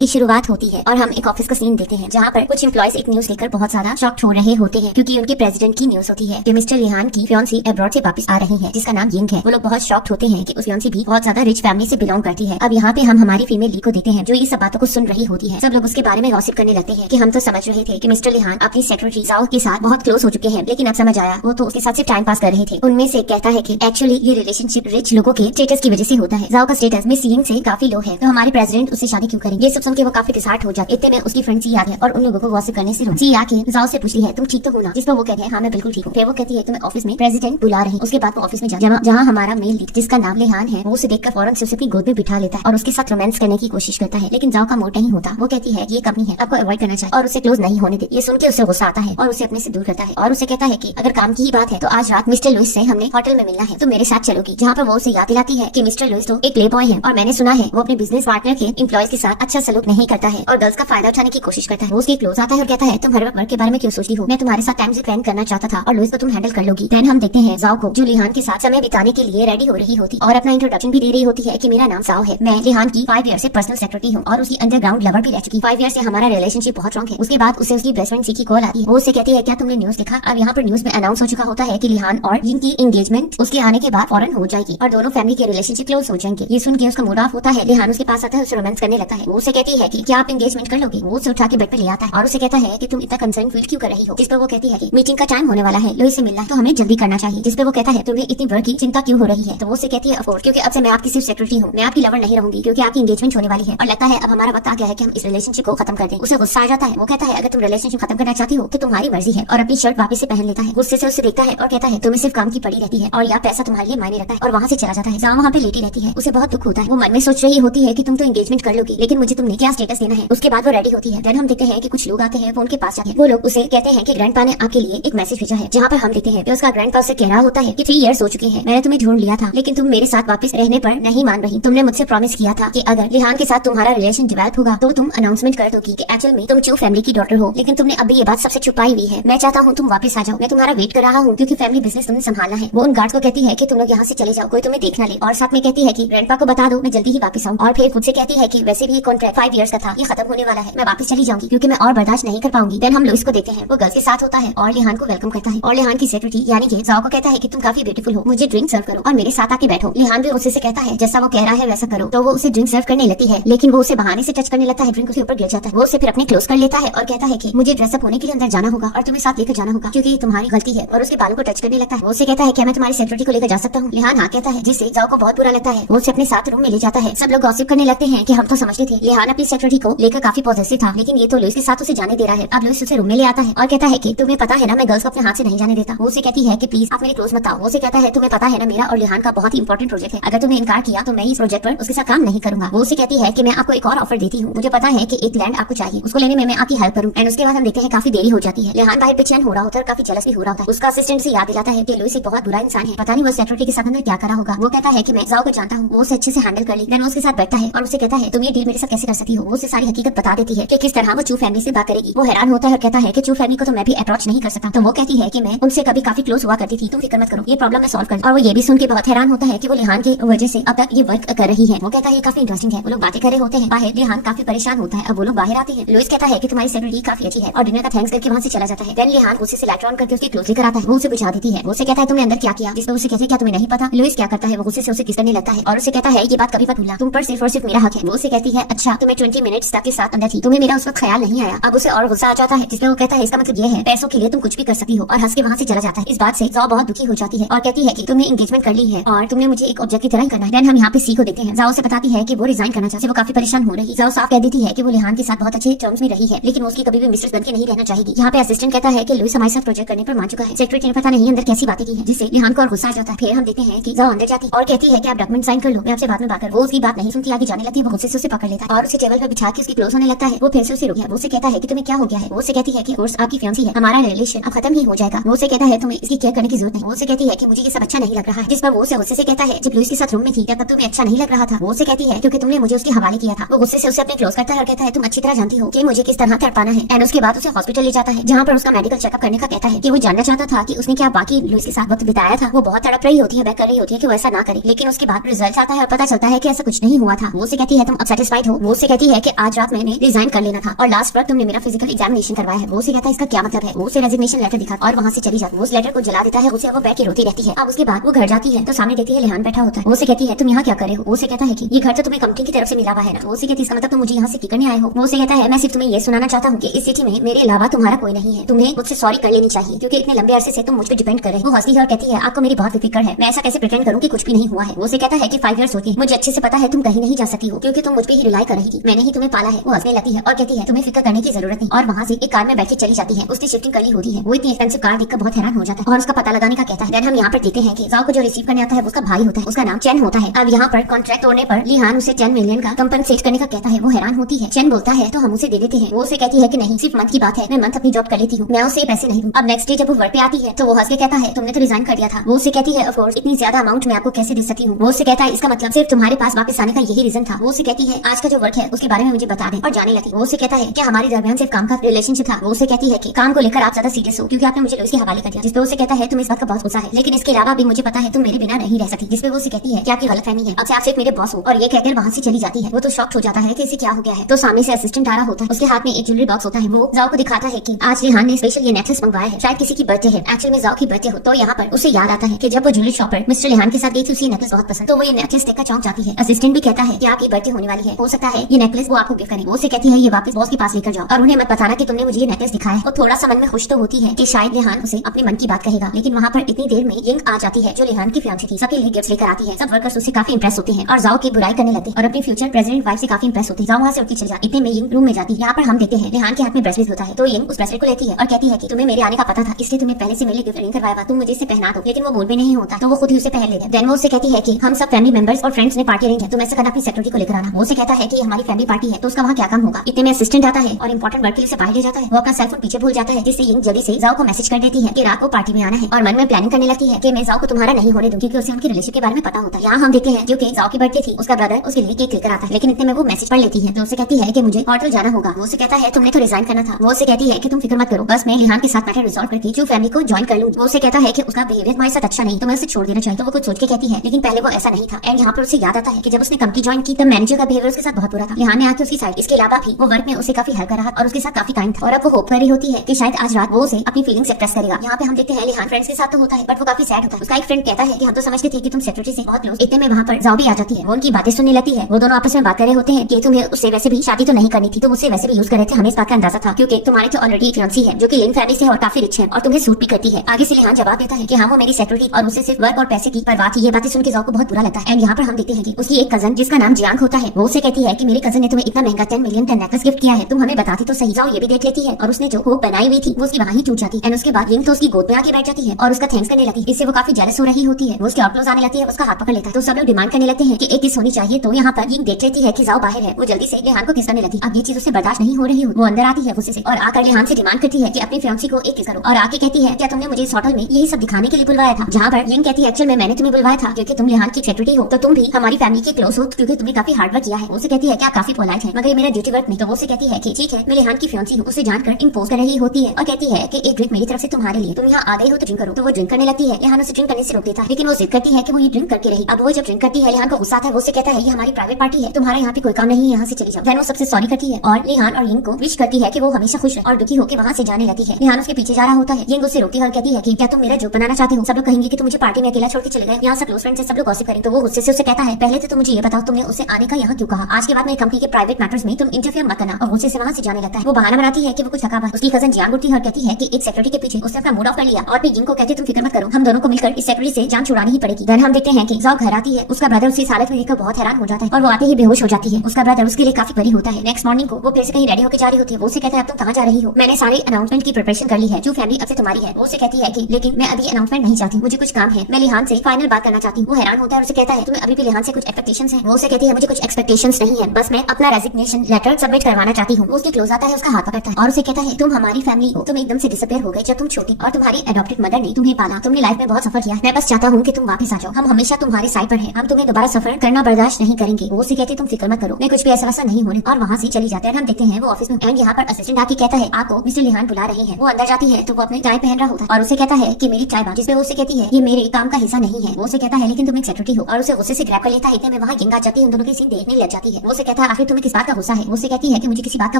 की शुरुआत होती है और हम एक ऑफिस का सीन देते हैं जहाँ पर कुछ एम्प्लॉयज एक न्यूज लेकर बहुत ज्यादा शॉक्ड हो रहे होते हैं क्योंकि उनके प्रेसिडेंट की न्यूज होती है कि मिस्टर लिहान की फियांसी अब्रॉड से वापस आ रही है जिसका नाम यिंग है। वो लोग बहुत शॉक्ड होते हैं कि उस फियांसी भी बहुत ज्यादा रिच फैमिली से बिलोंग करती है। अब यहाँ पे हम हमारी फीमेल लीड को देते हैं जो ये सब बातों को सुन रही होती है। सब लोग उसके बारे में गॉसिप करने लगते हैं कि हम तो समझ रहे थे कि मिस्टर लिहान अपनी सेक्रेटरी जाओ के साथ बहुत क्लोज हो चुके हैं, लेकिन अब समझ आया वो तो उसके साथ सिर्फ टाइम पास कर रहे थे। उनमें से कहता है कि एक्चुअली ये रिलेशनशिप रिच लोगों के स्टेटस की वजह से होता है। जाओ का स्टेटस मिस यिंग से काफी लो है तो हमारे प्रेसिडेंट उससे शादी क्यों करेंगे। ये सब सुन के वो काफी डिसहार्ट हो जाते। इतने में उसकी फ्रेंड सी आती है और उन लोगों को गॉसिप करने से रोकती आके जाओ से पूछती है तुम ठीक तो हो ना, जिस पर वो कहते हैं हाँ मैं बिल्कुल ठीक हूँ। फिर वो कहती है तुम्हें ऑफिस में प्रेसिडेंट बुला रहे हैं। उसके बाद वो ऑफिस में जहाँ हमारा मेल लीड जिसका नाम लिहान है वो उसे देखकर फौरन से उसे अपनी गोद में बिठा लेता है और उसके साथ रोमांस करने की कोशिश करता है, लेकिन जाओ का मूड नहीं होता। वो कहती है ये कंपनी है आपको अवॉइड करना चाहिए और उसे क्लोज नहीं होने दे। ये सुन के उसे गुस्सा आता है और उसे अपने से दूर करता है और उसे कहता है कि अगर काम की ही बात है तो आज रात मिस्टर लुइस से हमने होटल में मिलना है तो मेरे साथ चलोगी। जहाँ पर वो उसे याद दिलाती है कि मिस्टर लुइस तो एक प्ले बॉय है और मैंने सुना है वो अपने बिजनेस पार्टनर के एम्प्लॉयज के साथ अच्छा सलूक नहीं करता है और गर्ल्स का फायदा उठाने की कोशिश करता है। वो उसके क्लोज आता है और कहता है तुम हर वक्त वर्क के बारे में क्यों सोचती हो, मैं तुम्हारे साथ टाइम स्पेंड करना चाहता था और लुइस को तुम हैंडल कर लोगी। देन हम देखते हैं जाओ को जो लिहान के साथ समय बिताने के लिए रेडी हो रही होती और अपना इंट्रोडक्शन भी दे रही होती है कि मेरा नाम जाओ है, मैं लिहान की 5 ईयर से पर्सनल सेक्रेटरी हूँ और उसकी अंडरग्राउंड लवर भी रह चुकी। 5 ईयर से हमारा रिलेशनशिप बहुत स्ट्रॉन्ग है। उसके बाद उसे उसकी बेस्ट फ्रेंड सी की कॉल आती है। वो उसे कहती है क्या तुमने न्यूज देखा। अब यहाँ पर न्यूज में अनाउंस हो चुका होता है कि लिहान और जिनकी एंगेजमेंट उसके आने के बाद फौरन हो जाएगी और दोनों फैमिली के रिलेशनशिप क्लोज हो जाएंगे। ये सुन के उसका मूड ऑफ होता है। लिहान उसके पास आता है, उसे रोमांस करने लगता है। वो उसे कहती है कि क्या आप एंगेजमेंट कर लोगे। वो उसे उठा के बेड पे ले आता है और उसे कहता है कि तुम इतना कंसर्न फील क्यों कर रही हो। जिस पर वो कहती है कि मीटिंग का टाइम होने वाला है, लुइस से मिलना है तो हमें जल्दी करना चाहिए। जिस पर वो कहता है तुम्हें इतनी वर्क की चिंता क्यों हो रही है। तो वो उसे कहती है अफकोर्स क्योंकि अब से मैं आपकी सिर्फ सेक्रेटरी हूँ, मैं आपकी लवर नहीं रहूंगी क्योंकि आपकी एंगेजमेंट होने वाली है और लगता है अब हमारा वक्त आ गया है कि हम इस रिलेशनशिप को खत्म कर दें। उसे गुस्सा आ जाता है। वो कहता है अगर तुम रिलेशनशिप खत्म करना चाहती हो तो तुम्हारी मर्जी है और अपनी शर्ट वापस से पहन लेता है। गुस्से से उसे देखता है और कहता है तुम्हें सिर्फ काम की पड़ी रहती है और या पैसा तुम्हारे लिए मायने रखता है और वहाँ से चला जाता है। जहाँ वहाँ पे लेटी रहती है। उसे बहुत दुख होता है। वो मन में सोच रही होती है कि तुम तो एंगेजमेंट कर लोगी लेकिन मुझे तुमने क्या स्टेटस देना है। उसके बाद वो रेडी होती है। देन हम देखते हैं कि कुछ लोग आते हैं, वो उनके पास जाते हैं। वो लोग उसे कहते हैं कि ग्रैंडपा ने आपके लिए एक मैसेज भेजा है, जहाँ पर हम देखते हैं कि उसका ग्रैंडपा उसे कह रहा होता है कि 3 इयर्स हो चुके हैं, मैंने तुम्हें ढूंढ लिया था लेकिन तुम मेरे साथ वापस रहने पर नहीं मान रही। तुमने मुझसे प्रॉमिस किया था कि अगर लिहान के साथ तुम्हारा रिलेशन डेवलप होगा तो तुम अनाउंसमेंट कर दोगी कि एक्चुअल में तुम चू फैमिली की डॉटर हो, लेकिन तुमने अभी ये बात सबसे छुपाई हुई है। मैं चाहता हूँ तुम वापस आ जाओ, मैं तुम्हारा वेट कर रहा हूँ क्योंकि फैमिली बिजनेस तुमने संभालना है। वो उन गार्ड्स को कहती है कि तुम लोग यहाँ से चले जाओ, कोई तुम्हें देखना ले और साथ में कहती है कि ग्रैंडपा को बता दो मैं जल्दी ही वापस आऊँ और फिर खुद से कहती है कि वैसे भी कॉन्ट्रैक्ट 5 इयर्स का था, ये खत्म होने वाला है, मैं वापस चली जाऊंगी क्योंकि मैं और बर्दाश्त नहीं कर पाऊंगी। देन हम लुइस को देखते हैं। वो गर्ल्स के साथ होता है और लिहान को वेलकम करता है और लिहान की सेक्रेटरी यानी कि जाओ को कहता है कि तुम काफी ब्यूटीफुल हो, मुझे ड्रिंक सर्व करो और मेरे साथ आके बैठो। लिहान भी उसे से कहता है जैसा वो कह रहा है वैसा करो। तो वो उसे ड्रिंक सर्व करने लगती है लेकिन वो उसे बहाने से टच करने लगता है, ड्रिंक उसके ऊपर गिर जाता है। वो उसे फिर अपने क्लोज कर लेता है और कहता है कि मुझे ड्रेसअप होने के लिए अंदर जाना होगा और तुम्हें साथ लेकर जाना होगा क्योंकि ये तुम्हारी गलती है और उसके बालों को टच करने लगता है। वो उसे कहता है क्या मैं तुम्हारी सेक्रेटरी को लेकर जा सकता हूँ। लिहान हाँ कहता है जिससे जाओ को बहुत बुरा लगता है। वो उसे अपने साथ रूम में ले जाता है। सब लोग गॉसिप करने लगते हैं कि हम तो समझते थे लिहान अपनी सेक्रेटरी को लेकर काफी पॉजिटिव था लेकिन ये तो लुइस के साथ उसे जाने दे रहा है। अब लुइस उसे रूम में ले आता है और कहता है कि तुम्हें पता है ना मैं गर्ल्स को अपने हाथ से नहीं जाने देता। वो उसे कहती है कि प्लीज आप मेरे क्लोज मत आओ। वो उसे कहता है तुम्हें पता है ना मेरा और लिहान का बहुत ही इंपॉर्टेंट प्रोजेक्ट है, अगर तुमने इनकार किया तो मैं इस प्रोजेक्ट पर उसके साथ काम नहीं करूंगा। वो उसे कहती है कि मैं आपको एक और ऑफर देती हूँ, मुझे पता है कि एक लैंड आपको चाहिए, उसको लेने में मैं आपकी हेल्प करूँ। एंड उसके बाद हम देखते हैं काफी देरी हो जाती है। लिहान बाहर बेचैन हो रहा होता है और काफी जेलस भी हो रहा होता है। उसका असिस्टेंट से याद दिलाता है कि लुइस एक बहुत बुरा इंसान है, पता नहीं वो सेक्रेटरी के साथ अंदर क्या करा होगा। वो कहता है कि मैं जाओ को जानता हूँ, वो उसे अच्छे से हैंडल कर ली। देन उसके साथ बैठता है और उसे कहता है तुम ये डील मेरे साथ कैसे कर सकती हो। वो उसे सारी हकीकत बता देती है कि किस तरह वो चू फैमिली से बात करेगी। वो हैरान होता है और कहता है कि चू फैमिली को तो मैं भी अप्रोच नहीं कर सकता। तो वो कहती है कि मैं उनसे कभी काफी क्लोज हुआ करती थी, तुम फिक्र मत करो, ये प्रॉब्लम मैं सॉल्व कर। और वो ये भी सुन के बहुत हैरान होता है कि वो लिहान की वजह से अब तक ये वर्क कर रही है। वो कहता है ये काफी इंटरेस्टिंग है। वो लोग बातें कर रहे होते हैं बाहर। लिहान काफी परेशान होता है। अब वो लोग बाहर आते हैं। लुइस कहता है कि तुम्हारी सेक्रेटरी काफी अच्छी है और डिनर का थैंक्स करके वहाँ से चला जाता है। देन लिहान उसे लैटर ऑन करके उसके क्लोज लेकर आता है। वो उसे बुझा देती है। वो उसे कहता है तुमने अंदर क्या किया, जिस पर उसे कहते हैं क्या तुम्हें नहीं पता। लुइस क्या करता है वो गुस्से से उसे किस करने लगता है और उसे कहता है ये बात कभी मत भूलना, तुम पर सिर्फ और सिर्फ मेरा हक है। वो उसे कहती है अच्छा तुम्हें 20 मिनट्स तक के साथ अंदर थी, तुम्हें मेरा उस वक्त ख्याल नहीं आया। अब उसे और गुस्सा आ जाता है जिसमें वो कहता है इसका मतलब ये है पैसों के लिए तुम कुछ भी कर सकती हो और हंस के वहाँ से चला जाता है। इस बात से जाओ बहुत दुखी हो जाती है और कहती है कि तुमने एंगेजमेंट कर ली है और तुमने मुझे एक ऑब्जेक्ट की तरह ही करना है। देन हम यहाँ पे सी को देखते हैं। जाओ से बताती है कि वो रिजाइन करना चाहती है। वो काफी परेशान हो रही। जाओ साफ कह देती है कि वो लिहान के साथ बहुत अच्छे टर्म्स में रही है लेकिन उसकी कभी भी मिस्ट्रेस बनके नहीं रहना चाहेगी। यहाँ पे असिस्टेंट कहता है कि लुइस हमारे साथ प्रोजेक्ट करने पर मान चुका है, सेक्रेटरी ने पता नहीं अंदर कैसी बातें की है जिससे लिहान को और गुस्सा आ जाता है। फिर हम देखते हैं कि जाओ अंदर जाती और कहती है कि आप डॉक्यूमेंट साइन कर लो, मैं आपसे बाद में बात कर। वो उसकी बात नहीं सुनती, आगे जाने लगती है। वो गुस्से से उसे पकड़ लेता है और उसे टेबल पर बिठा के उसकी क्लोज होने लगता है। वो फिर से उसे रुक गया। वो उसे कहता है कि तुम्हें क्या हो गया है। वो उसे कहती है कि कोर्स आपकी फियांसी है, हमारा रिलेशन अब खत्म ही हो जाएगा। वो उसे कहता है तुम्हें इसकी केयर करने की जरूरत नहीं। वो उसे कहती है कि मुझे ये सब अच्छा नहीं लग रहा है। जिस पर वो उसे गुस्से से कहता है जब लुइस के साथ रूम में थी तब तुम्हें अच्छा नहीं लग रहा था। वो उसे कहती है क्योंकि तुमने मुझे उसके हवाले किया था। वो गुस्से से उसे अपने क्लोज करता है और कहता है तुम अच्छी तरह जानती हो कि मुझे किस तरह तड़पाना है। एंड उसके बाद उसे हॉस्पिटल ले जाता है जहाँ पर उसका मेडिकल चेकअप करने का कहता है कि वो जानना चाहता था कि उसने क्या बाकी लुइस के साथ वक्त बिताया था। वो बहुत तड़प रही होती है, बैक कर रही होती है कि वो ऐसा ना करे, लेकिन उसके बाद रिजल्ट आता है और पता चलता है कि ऐसा कुछ नहीं हुआ था। वो उसे कहती है तुम अब सेटिस्फाइड हो। वो उसे कहती है कि आज रात मैंने रिजाइन कर लेना था और लास्ट वक्त तुमने मेरा फिजिकल एग्जामिनेशन करवाया है। वो उसे कहता है इसका क्या मतलब है। वो उसे रेजिग्नेशन लेटर दिखा और वहाँ से चली जाती है। उस लेटर को जला देता है। उसे वो बैठ के रोती रहती है। अब उसके बाद वो घर जाती है तो सामने देखती है लिहान बैठा होता है। वो उसे कहती है तुम यहाँ क्या कर रहे हो। वो उसे कहता है कि ये घर तो तुम्हें कंपनी की तरफ से मिला हुआ है ना। वो उसे कहती है इसका मतलब तुम मुझे यहाँ से करने आए हो। वो उसे कहता है मैं सिर्फ तुम्हें ये सुनाना चाहता हूँ कि इस सिटी में मेरे अलावा तुम्हारा कोई नहीं है। तुम्हें मुझसे सॉरी कर लेनी चाहिए क्योंकि इतने लंबे अरसे से तुम मुझ पर डिपेंड कर रहे हो। वो हंसती है और कहती है आपको मेरी बहुत फिक्र है। मैं ऐसा कैसे प्रिटेंड करूँ कि कुछ भी नहीं हुआ है। वो उसे कहता है कि 5 इयर्स होती है मुझे अच्छे से पता है तुम कहीं नहीं जा सकती हो क्योंकि तुम मुझ पे ही रिलाई कर रही थी। मैंने ही तुम्हें पाला है। वो हंसने लगती है और कहती है तुम्हें फिक्र करने की जरूरत नहीं और वहाँ से एक कार में बैठ के चली जाती है। उसने शिफ्टिंग कर ली होती है। वो इतनी एक्सपेंसिव कार देखकर बहुत हैरान हो जाता है और उसका पता लगाने का कहता है। देन हम यहाँ पर देखते हैं कि जाओ को जो रिसीव करने आता है उसका भाई होता है। उसका नाम चेन होता है। अब यहाँ पर कॉन्ट्रैक्ट तोड़ने पर लिहान उसे 10 मिलियन का कंपनसेट करने का कहता है। वो हैरान होती है। चेन बोलता है तो हम उसे दे देते हैं। वो उसे कहती है कि नहीं सिर्फ मंथ की बात है। मैं मंथ अपनी जॉब कर लेती हूँ। मैं उसे पैसे नहीं दूँ। अब नेक्स्ट डे जब वो वर्क पे आती है तो वो हंस के कहता है तुमने तो रिजाइन कर दिया था। वो उसे कहती है ऑफ कोर्स इतनी ज्यादा अमाउंट मैं आपको कैसे दे सकती हूँ। वो उसे कहता है इसका मतलब सिर्फ तुम्हारे पास वापस आने का यही रीजन था। वो उसे कहती है आज का जो वर्क है उसके बारे में मुझे बता दे और जाने लगी। वो उसे कहता है क्या हमारे दरमियान सिर्फ काम का रिलेशनशिप था। वो उसे कहती है कि काम को लेकर आप ज्यादा सीरियस हो क्योंकि आपने मुझे लुइस के हवाले कर दिया। जिसपे उसे कहता है तुम इस बात का बहुत गुस्सा है लेकिन इसके अलावा भी मुझे पता है तुम मेरे बिना नहीं रह सकती। जिसपे वो उसे कहती है कि आपकी गलतफहमी है। अब से आप सिर्फ मेरे बॉस हो और ये कहकर वहाँ से चली जाती है। वो तो शॉक्ड हो जाता है कि इसे क्या हो गया है। तो सामने से असिस्टेंट आ रहा होता है। उसके हाथ में एक ज्वेलरी बॉक्स होता है। वो जाओ को दिखाता है कि आज रिहान ने स्पेशल ये नेकलेस मंगवाया है। शायद किसी की बर्थडे है। एक्चुअली में जाओ की बर्थडे हो। तो यहाँ पर उसे याद आता है कि जब वो ज्वेलरी शॉपर मिस्टर रिहान के साथ गई थी उसे नेकलेस बहुत पसंद। तो वो ये नेकलेस देखकर चौंक जाती है। असिस्टेंट भी कहता है कि आपकी बर्थडे होने वाली है। हो सकता है ये नेकलेस वो आपको गिफ्ट करे। वो उसे कहती है ये वापस बॉस के पास लेकर जाओ और उन्हें मत बताना कि तुमने मुझे ये नेकलेस दिखाया है। और थोड़ा सा मन में खुश तो होती है कि शायद रिहान उसे अपने मन की बात कहेगा। लेकिन वहाँ पर इतनी देर में यिंग आ जाती है जो रिहान की फियांसी थी। सबके लिए गिफ्ट लेकर आती है। सब वर्कर्स उससे काफी इंप्रेस होते हैं और जाओ की बुराई करने लगते हैं और अपनी फ्यूचर प्रेसिडेंट वाइफ से काफी इंप्रेस होती है। जाओ वहाँ से उठती चली जाती है। इतने में यिंग रूम में जाती है। यहाँ पर हम देखते हैं रिहान के हाथ में ब्रेसलेट होता है। तो यिंग उस ब्रेसलेट को लेती है और कहती है कि तुम्हें मेरे आने का पता था इसलिए तुम्हें पहले से मेरे लिए गिफ्ट नहीं करवाया। तुम मुझे इसे पहना दो। लेकिन वो मूड में नहीं होता तो वो खुद ही उसे पहन लेता है। देन वो उसे कहती है कि हम सब फैमिली मेंबर्स और फ्रेंड्स ने पार्टी अरेंज है। तुम ऐसा करना अपनी सेक्रेटरी को लेकर आना। वो उसे कहता है कि हमारी फैमिली पार्टी है तो उसका वहाँ क्या काम होगा। इतने में असिस्टेंट आता है और इंपॉर्टेंट वर्क के लिए बाहर ले जाता है। वो अपना सेल फोन पीछे भूल जाता है जिससे यिंग जल्दी से जाओ को मैसेज कर देती है कि रात को पार्टी में आना है और मन में प्लानिंग करने लगती है कि मैं जाओ को तुम्हारा नहीं होने दूं क्योंकि उसे उनके रिलेशन के बारे में पता होता है। यहाँ हम देखते हैं जो कि जाओ की बर्थडे थी उसका ब्रदर उसके लिए केक लेकर आता है। लेकिन इतने में वो मैसेज पढ़ लेती है तो उसे कहती है कि मुझे होटल जाना होगा। वो उसे कहता है तुमने तो रिजाइन करना था। वो उसे कहती है कि तुम फिक्र मत करो बस मैं लिहान के साथ मैटर रिजॉल्व करके जो फैमिली को ज्वाइन कर लूं। वो उसे कहता है कि उसका बिहेवियर हमारे साथ अच्छा नहीं तो मैं उसे छोड़ देना चाहिए। तो वो कुछ सोच के कहती है लेकिन पहले वो ऐसा नहीं था। एंड यहाँ पर उसे याद आता है कि जब उसने कंपनी ज्वाइन की तब मैनेजर का बिहेवियर उसके साथ बहुत बुरा था। लिहान ने आके उसकी साइड इसके अलावा भी वो वर्क में उसे काफी हेल्प कर रहा और उसके साथ काफी काइंड था और अब वो होप कर रही होती है कि शायद आज रात वो उसे अपनी फीलिंग्स एक्सप्रेस करेगा। यहाँ पे हम देखते हैं लिहान फ्रेंड्स के साथ तो होता है बट वो काफी सैड होता है। उसका एक फ्रेंड कहता है कि हम तो समझते थे कि तुम सेक्रेटरी से बहुत क्लोज। इतने में वहाँ पर जाओ भी आ जाती है। वो उनकी बातें सुनने लगती है। वो दोनों आपस में बात कर रहे होते हैं कि तुम्हें उससे वैसे भी शादी तो नहीं करनी थी तो मुझसे वैसे भी यूज कर रहे थे। हमें इस बात का अंदाजा था क्योंकि तुम्हारे तो ऑलरेडी एक फियांसी है जो कि लिन फैमिली से है और काफी रिच है और तुम्हें सूट भी करती है। आगे से लिहान जवाब देता है कि हाँ वो मेरी सेक्रेटरी और उसे सिर्फ वर्क और पैसे की परवाह थी। ये बातें सुन के जाओ को बहुत बुरा लगता है। एंड यहाँ पर हम देखते हैं कि उसकी एक कजन जिसका नाम जियांग होता है वो उसे कहती है कि मेरे कजन ने तुम्हें इतना महंगा 10 मिलियन का नेकलेस गिफ्ट किया है तुम हमें बताती तो सही। जाओ ये भी देख लेती है और उसने जो होप बनाई हुई थी वो उसकी वहाँ ही टूट जाती है। एंड उसके बाद यिंग तो उसकी गोद में आके बैठ जाती है और उसका थैंक्स करने लगती है। इससे वो काफी जेलस हो रही होती है। वो उसके क्लोज आने लगती है उसका हाथ पकड़ लेता है तो सब लोग डिमांड करने लगते हैं कि एक किस होनी चाहिए। तो यहाँ पर यिंग देख लेती है कि जाओ बाहर है। वो जल्दी से लिहान को किस करने लगी। अब ये चीज उसे बर्दाश्त नहीं हो रही हो। वो अंदर आती है गुस्से से और आकर लिहान से डिमांड करती है कि अपनी फियांसी को एक किस करो और आके कहती है क्या तुमने मुझे इस होटल में यही सब दिखाने के लिए बुलवाया था। जहाँ पर यिंग कहती है एक्चुअली मैंने तुम्हें बुलवाया था क्योंकि तुम लिहान की सेक्रेटरी हो तो तुम भी हमारी फैमिली के क्लोज हो क्योंकि तुमने काफी हार्ड वर्क किया है। उसे कहती है कि आप काफी पोलाइट है मगर ये मेरा ड्यूटी वर्क नहीं। तो वो उसे कहती है कि ठीक है मैं लिहान की फियांसी हूँ। उसे जानकर इम्पोज कर रही होती है और कहती है कि एक ड्रिंक मेरी तरफ से तुम्हारे लिए तुम यहाँ आ गई हो तो ड्रिंक करो। तो वो ड्रिंक करने लगती है। लिहान उसे ड्रिंक करने से रोक देता है लेकिन वो जिद करती है कि वो ये ड्रिंक करके रही। अब वो जब ड्रिंक करती है लिहान को गुस्सा आता है। वो उसे कहता है ये हमारी प्राइवेट पार्टी है तुम्हारा यहाँ पे कोई काम नहीं है यहाँ से चली जाओ। देन वो सबसे सॉरी करती है और लिहान और यिंग को विश करती है कि वो हमेशा खुश और दुखी होकर वहाँ से जाने लगती है। लिहान उसके पीछे जा रहा होता है। यिंग उसे रोकती है और कहती है कि क्या तुम मेरा जोक बनाना चाहते हो। सब लोग कहेंगे कि तुम मुझे पार्टी में अकेला छोड़ के चले गए। यहाँ सब क्लोज फ्रेंड्स से सब लोग गॉसिप करें। तो वो गुस्से से उसे कहता है पहले तो मुझे ये बताओ तुमने उसे आने का यहाँ क्यों कहा। आज के बाद मेरी कंपनी के प्राइवेट मैटर्स में तुम इंटरफेयर मत करना। और गुस्से से वहाँ से जाने लगता है। वो बहाना बनाती है कि वो कुछ थका हुआ। उसकी कजन जियांग उठती है और कहती है कि एक सेक्रेटरी के पीछे उसने अपना मूड ऑफ कर लिया और फिर यिंग को कहते तुम फिक्र मत करो हम दोनों को मिलकर इस सेक्रेटरी से जान छुड़ानी ही पड़ेगी। देन हम देखते हैं कि जाओ घर आती है। उसका ब्रदर उसे इस हालत में देखकर बहुत हैरान हो जाता है और वो आते ही बेहोश हो जाती है। उसका ब्रदर उसके लिए काफी बड़ी होता है। नेक्स्ट मॉर्निंग को वो फिर से कहीं रेडी होकर जा रही होती है। वो उसे कहता है अब तुम कहाँ जा रही हो। मैंने सारे अनाउंसमेंट की प्रिपरेशन कर ली है जो फैमिली अब से तुम्हारी है। वो उसे कहती है कि लेकिन मैं अभी अनाउंसमेंट नहीं चाहती मुझे कुछ काम है मैं लिहान से फाइनल बात करना चाहती हूँ। वो हैरान होता है और उसे कहता है तुम्हें अभी भी लिहान से कुछ एक्सपेक्टेशंस हैं। वो उसे कहती है मुझे कुछ एक्सपेक्टेशंस नहीं है बस मैं अपना रेजिग्नेशन लेटर सबमिट करवाना चाहती हूँ। उसके क्लोज आता है उसका हाथ पकड़ता है और उसे कहता है तुम हमारी फैमिली हो। तुम एकदम से डिसअपियर हो गए जब तुम छोटी और तुम्हारी एडॉप्टेड मदर ने तुम्हें पाला। तुमने लाइफ में बहुत सफर किया। मैं बस चाहता हूँ कि तुम वापस आ जाओ। हम हमेशा तुम्हारे साइड पर हैं। हम तुम्हें दोबारा सफर करना बर्दाश्त नहीं करेंगे। वो उसे कहते तुम फिक्र मत करो मैं कुछ भी ऐसा नहीं होने और वहाँ से चली जाते हैं। हम देखते हैं वो ऑफिस में एंड यहाँ पर असिस्टेंट आके कहता है आपको मिस्टर लिहान बुला रहे हैं। वो अंदर जाती है तो वो अपने टाई पहन रहा होता है और उसे कहता है कि मेरी टाई बांध। जिसपे वो उसे कहती है ये मेरे काम का हिस्सा नहीं है। वो उसे कहता है लेकिन तुम एक सेक्रेटरी हो और उसे गुस्से से ग्रैब कर लेता है। इतने में वहाँ यिंग आ जाती है। उन दोनों की सीन देखने लग जाती है। वो उसे कहता कहता है आखिर तुम्हें किस बात का गुस्सा है। वो उससे कहती है कि मुझे किसी बात का